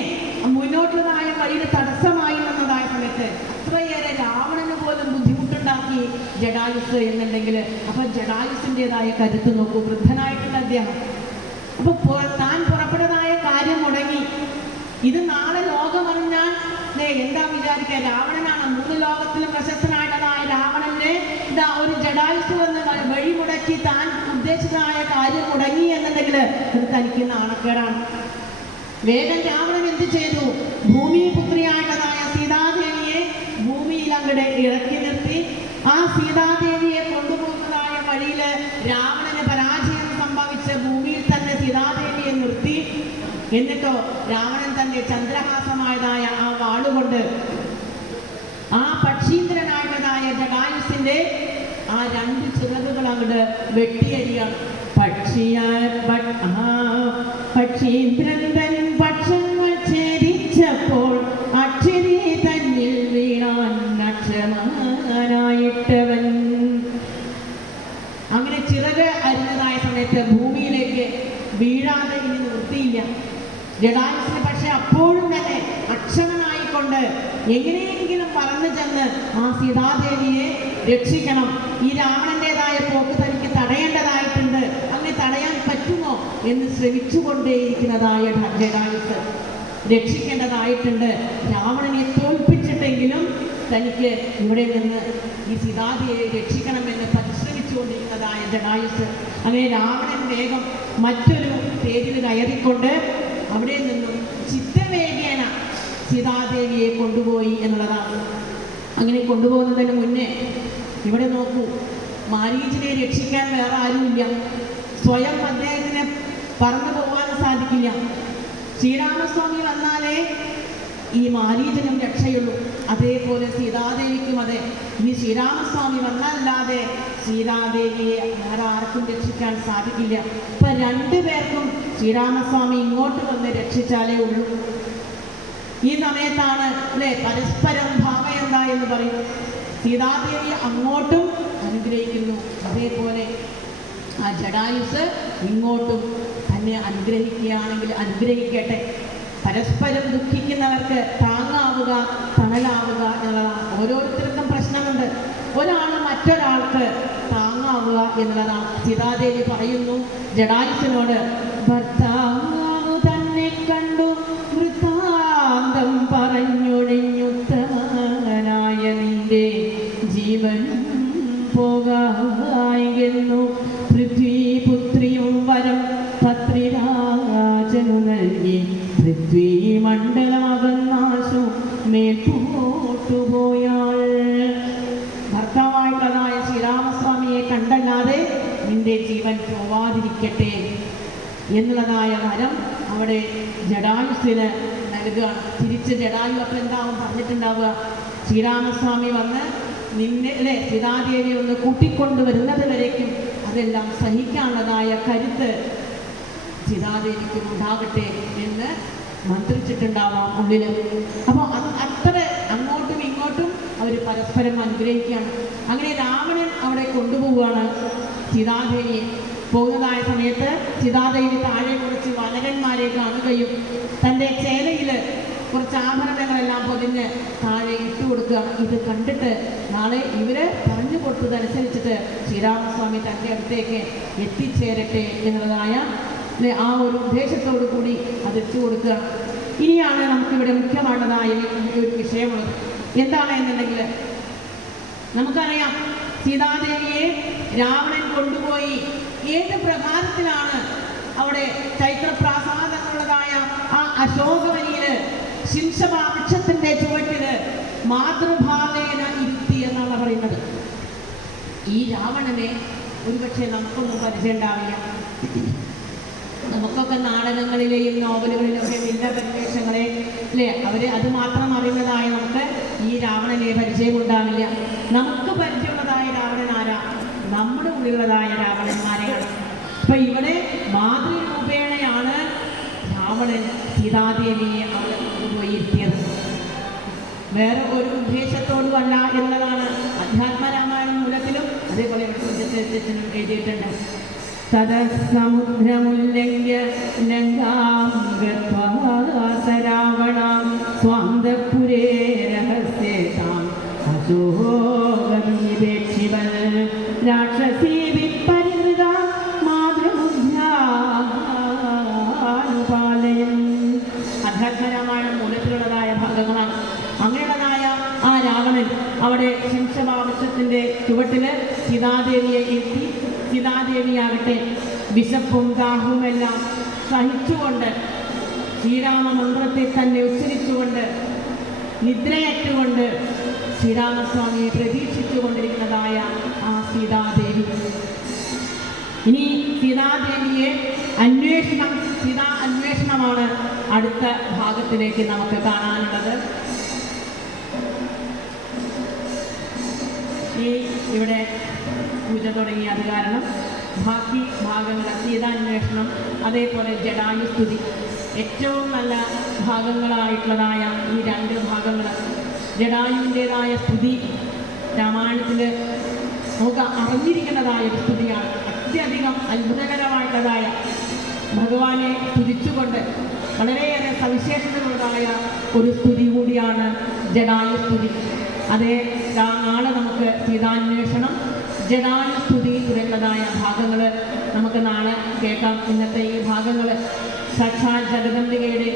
മുന്നോട്ടുള്ളതായ വഴിയിൽ തടസ്സമായി വന്നതായ സമയത്ത് അത്രയേറെ രാവണന് പോലും ബുദ്ധിമുട്ടുണ്ടാക്കി ജടായുസ് എന്നുണ്ടെങ്കിൽ അപ്പൊ ജടായുസിൻ്റെതായ കരുത്ത് നോക്കൂ. വൃദ്ധനായിട്ടുള്ള അദ്ദേഹം. അപ്പൊ താൻ പുറപ്പെട്ടതായ കാര്യം മുടങ്ങി. ഇത് നാളെ ലോകമറിഞ്ഞാൽ എന്താ വിചാരിക്കുക? രാവണനാണ് 3 ലോകത്തിലും പ്രശസ്തനായിട്ടുള്ളതായ രാവണന്റെ ഇതാ ഒരു ജടായുസ് വന്ന് വഴി മുടക്കി താൻ ഉദ്ദേശിച്ചതായ കാര്യം മുടങ്ങി എന്നുണ്ടെങ്കിൽ ഇത് തനിക്ക് നാണക്കേടാണ്. വേഗം രാവണൻ എന്ത് ചെയ്തു? ഭൂമിപുത്രിയായിട്ടുള്ളതായ സീതാദേവിയെ ഭൂമിയിൽ അങ്ങടെ ഇറക്കി നിർത്തി ആ സീതാദേവിയെ കൊണ്ടുപോകുന്നതായ വഴിയില് രാവണന് പരാജയം സംഭവിച്ച് ഭൂമിയിൽ തന്നെ സീതാദേവിയെ നിർത്തി. എന്നിട്ടോ രാവണൻ തന്റെ ചന്ദ്രഹാസമായതായ ആ വാളുകൊണ്ട് ആ പക്ഷീന്ദ്രനായിട്ടുള്ളതായ ജടായുസിന്റെ ആ 2 ചിറകുകൾ അങ്ങോട്ട് വെട്ടിയരിയാണ്. പക്ഷീന്ദ്രൻ തൻ പക്ഷങ്ങൾ ഛേദിച്ചപ്പോൾ അക്ഷരി തന്നിൽ വീണാൻ അക്ഷമനായിട്ടവൻ. അങ്ങനെ ചിറക് അരിഞ്ഞതായ സമയത്ത് ഭൂമിയിലേക്ക് വീഴാതെ ഇനി നിർത്തിയില്ല ജടായുസിന്. പക്ഷെ അപ്പോഴും തന്നെ അക്ഷമനായിക്കൊണ്ട് എങ്ങനെയെങ്കിലും പറന്നു ചെന്ന് ആ സീതാദേവിയെ രക്ഷിക്കണം. ഈ രാവണന്റേതായ പോക്ക് തനിക്ക് തടയേണ്ടതായിട്ടുണ്ട്. അങ്ങനെ തടയാൻ പറ്റുമോ എന്ന് ശ്രമിച്ചുകൊണ്ടേയിരിക്കുന്നതായ ജടായുസ് രക്ഷിക്കേണ്ടതായിട്ടുണ്ട്. രാവണനെ തോൽപ്പിച്ചിട്ടെങ്കിലും തനിക്ക് ഇവിടെ നിന്ന് ഈ സീതാദേവിയെ രക്ഷിക്കണമെന്ന് പരിശ്രമിച്ചുകൊണ്ടിരിക്കുന്നതായ ജടായുസ്. അങ്ങനെ രാവണൻ വേഗം മറ്റൊരു തേരിൽ കയറിക്കൊണ്ട് അവിടെ നിന്നും ചിത്തവേഗേന സീതാദേവിയെ കൊണ്ടുപോയി എന്നുള്ളതാണ്. അങ്ങനെ കൊണ്ടുപോകുന്നതിന് മുന്നേ ഇവിടെ നോക്കൂ, മാരീചിനെ രക്ഷിക്കാൻ വേറെ ആരുമില്ല. സ്വയം അദ്ദേഹത്തിന് പറന്നു പോകാനും സാധിക്കില്ല. ശ്രീരാമസ്വാമി വന്നാലേ ഈ മാരീചനും രക്ഷയുള്ളൂ. അതേപോലെ സീതാദേവിക്കും അതെ. ഈ ശ്രീരാമസ്വാമി വന്നല്ലാതെ സീതാദേവിയെ ആർക്കും രക്ഷിക്കാൻ സാധിക്കില്ല. ഇപ്പൊ 2 പേർക്കും ശ്രീരാമസ്വാമി ഇങ്ങോട്ട് വന്ന് രക്ഷിച്ചാലേ ഉള്ളൂ. ഈ സമയത്താണ് അല്ലെ പരസ്പരം ഭാവയന്ത എന്ന് പറയും. സീതാദേവി അങ്ങോട്ടും അനുഗ്രഹിക്കുന്നു, അതേപോലെ ആ ജടായുസ് ഇങ്ങോട്ടും തന്നെ അനുഗ്രഹിക്കുകയാണെങ്കിൽ അനുഗ്രഹിക്കട്ടെ. പരസ്പരം ദുഃഖിക്കുന്നവർക്ക് താങ്ങാവുക, തണലാവുക എന്നുള്ളതാണ്. ഓരോരുത്തർക്കും പ്രശ്നമുണ്ട്. ഒരാൾ മറ്റൊരാൾക്ക് താങ്ങാവുക എന്നുള്ളതാണ്. സീതാദേവി പറയുന്നു ജടായുസിനോട്, ഭർത്താവ് തന്നെ കണ്ടു വൃത്താന്തം പറഞ്ഞൊഴിഞ്ഞുത്തമനായ നിന്റെ ജീവൻ പോകായെന്നു പൃഥ്വിപുത്രിയും വരം പത്രിരാജനു നൽകി പൃഥ്വി മണ്ഡലമകന്നാശു മേൽപോട്ടുപോയാൾ. ഭർത്താവായിട്ടുള്ളതായ ശ്രീരാമസ്വാമിയെ കണ്ടല്ലാതെ നിന്റെ ജീവൻ പോവാതിരിക്കട്ടെ എന്നുള്ളതായ വരം അവിടെ ജടായുസിന് നൽകുകയാണ്. തിരിച്ച് ജടായു അപ്പം എന്താവും പറഞ്ഞിട്ടുണ്ടാവുക? ശ്രീരാമസ്വാമി വന്ന് നിന്നെ അല്ലെ സീതാദേവി ഒന്ന് കൂട്ടിക്കൊണ്ടുവരുന്നത് വരേക്കും അതെല്ലാം സഹിക്കാനുള്ളതായ കരുത്ത് സീതാദേവിക്ക് ഉണ്ടാകട്ടെ എന്ന് മന്ത്രിച്ചിട്ടുണ്ടാവാം ഉള്ളിൽ. അപ്പോൾ അത് അത്ര അങ്ങോട്ടും ഇങ്ങോട്ടും അവർ പരസ്പരം അനുഗ്രഹിക്കുകയാണ്. അങ്ങനെ രാവണൻ അവിടെ കൊണ്ടുപോവുകയാണ് സീതാദേവിയെ. പോകുന്നതായ സമയത്ത് സീതാദേവി താഴെ കുറച്ച് വനരന്മാരെ കാണുകയും തൻ്റെ ചേലയിൽ കുറച്ച് ആഭരണങ്ങളെല്ലാം പൊതിഞ്ഞ് താഴെ ഇട്ടുകൊടുക്കുക. ഇത് കണ്ടിട്ട് നാളെ ഇവര് പറഞ്ഞു കൊടുത്തതനുസരിച്ചിട്ട് ശ്രീരാമസ്വാമി തൻ്റെ അടുത്തേക്ക് എത്തിച്ചേരട്ടെ എന്നുള്ളതായ ആ ഒരു ഉദ്ദേശത്തോടു കൂടി അത് ഇട്ടുകൊടുക്കുക. ഇനിയാണ് നമുക്കിവിടെ മുഖ്യമായിട്ടുള്ളതായ ഒരു വിഷയമുള്ളത്. എന്താണ് എന്നുണ്ടെങ്കിൽ നമുക്കറിയാം സീതാദേവിയെ രാവണൻ കൊണ്ടുപോയി ഏത് പ്രകാരത്തിലാണ് അവിടെ ചൈത്രപ്രാ രാവണനെ ഒരുപക്ഷെ നമുക്കൊന്നും പരിചയം ഉണ്ടാവില്ല. നമുക്കൊക്കെ നാടകങ്ങളിലെയും നോവലുകളിലൊക്കെ വില്ല പരിവേഷങ്ങളെ അല്ലേ അത് മാത്രം അറിയുന്നതായ നമുക്ക് ഈ രാവണനെ പരിചയമുണ്ടാവില്ല. നമുക്ക് പരിചയമുള്ളതായ രാവണൻ ആരാ? നമ്മുടെ ഉള്ളിലുള്ളതായ രാവണന്മാരെയാണ്. അപ്പൊ ഇവിടെ മാതൃരൂപേണയാണ് രാവണൻ സീതാദേവിയെ അവിടെ കൊണ്ടുപോയി ഇരുത്തിയത്. വേറെ ഒരു ഉദ്ദേശത്തോടുമല്ല എന്നുള്ളതാണ് അധ്യാത്മരാമായണ മൂലത്തിലും അതേപോലെ ഉദ്ദേശത്തിനും എഴുതിയിട്ടുണ്ട്. തദസമുദ്രമുല്ലംഘ്യ ലങ്കാം ഗത്വാ രാവണാം സ്വാന്തപുരേ രഹസ്യേതാം അശോകമീപേക്ഷിവൻ രാക്ഷസീ വിപരിവൃതാ മാതൃബുദ്ധ്യാനുപാലയം. അധ്യാത്മരാമായണം മൂലത്തിലുള്ളതായ ഭാഗങ്ങളാണ്. അങ്ങനെയുള്ളതായ ആ രാവണൻ അവിടെ ശംശഭാവൃക്ഷത്തിൻ്റെ ചുവട്ടിൽ സീതാദേവിയെ എത്തി. സീതാദേവിയാകട്ടെ വിശപ്പും ദാഹവുമെല്ലാം സഹിച്ചുകൊണ്ട് ശ്രീരാമമന്ത്രത്തെ തന്നെ ഉച്ചരിച്ചുകൊണ്ട് നിദ്രയേറ്റുകൊണ്ട് ശ്രീരാമസ്വാമിയെ പ്രതീക്ഷിച്ചുകൊണ്ടിരിക്കുന്നതായ ആ സീതാദേവി. ഇനി സീതാദേവിയെ സീതാ അന്വേഷണമാണ് അടുത്ത ഭാഗത്തിലേക്ക് നമുക്ക് കാണാനുള്ളത്. ഇവിടെ പൂജ തുടങ്ങി. അത് കാരണം ബാക്കി ഭാഗങ്ങൾ സീതാന്വേഷണം അതേപോലെ ജടായുസ്തുതി ഏറ്റവും നല്ല ഭാഗങ്ങളായിട്ടുള്ളതായ ഈ രണ്ട് ഭാഗങ്ങൾ. ജടായുവിൻ്റെതായ സ്തുതി രാമായണത്തിൽ നമുക്ക് അറിഞ്ഞിരിക്കുന്നതായ ഒരു സ്തുതിയാണ്. അത്യധികം അത്ഭുതകരമായിട്ടുള്ളതായ ഭഗവാനെ സ്തുതിച്ചുകൊണ്ട് വളരെയേറെ സവിശേഷതകളുള്ളതായ ഒരു സ്തുതി കൂടിയാണ് ജടായുസ്തുതി. അതേ നാളെ നമുക്ക് സീതാന്വേഷണം ജടായുസ്തുതി തുടങ്ങിയതായ ഭാഗങ്ങൾ നമുക്ക് നാളെ കേൾക്കാം. ഇന്നത്തെ ഈ ഭാഗങ്ങൾ സാക്ഷാൽ ജഗദംബികയുടെ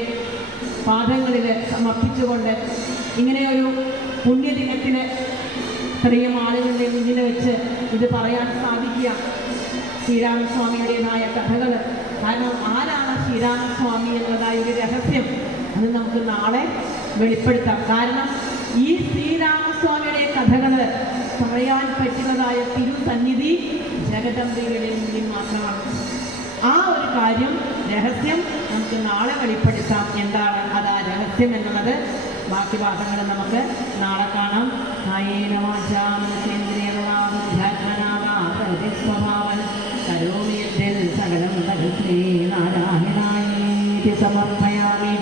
പാദങ്ങളിൽ സമർപ്പിച്ചുകൊണ്ട് ഇങ്ങനെയൊരു പുണ്യദിനത്തിന് ഇത്രയും ആളുകളുടെ മുന്നിൽ വെച്ച് ഇത് പറയാൻ സാധിക്കുക ശ്രീരാമസ്വാമിയുടേതായ കഥകൾ. കാരണം ആരാണ് ശ്രീരാമസ്വാമി എന്നതായ ഒരു രഹസ്യം അത് നമുക്ക് നാളെ വെളിപ്പെടുത്താം. കാരണം ഈ ശ്രീരാമസ്വാമിയുടെ കഥകൾ പറയാൻ പറ്റുന്നതായ തിരുസന്നിധി ജഗദംബികയുടെ മുന്നിൽ മാത്രമാണ്. ആ ഒരു കാര്യം രഹസ്യം നമുക്ക് നാളെ വെളിപ്പെടുത്താം. എന്താണ് അത് ആ രഹസ്യം എന്നുള്ളത് ബാക്കി ഭാഗങ്ങൾ നമുക്ക് നാളെ കാണാം. കരോമിയത്തിൽ സകലം ശ്രീനാരായണായ സമർപ്പയാമി.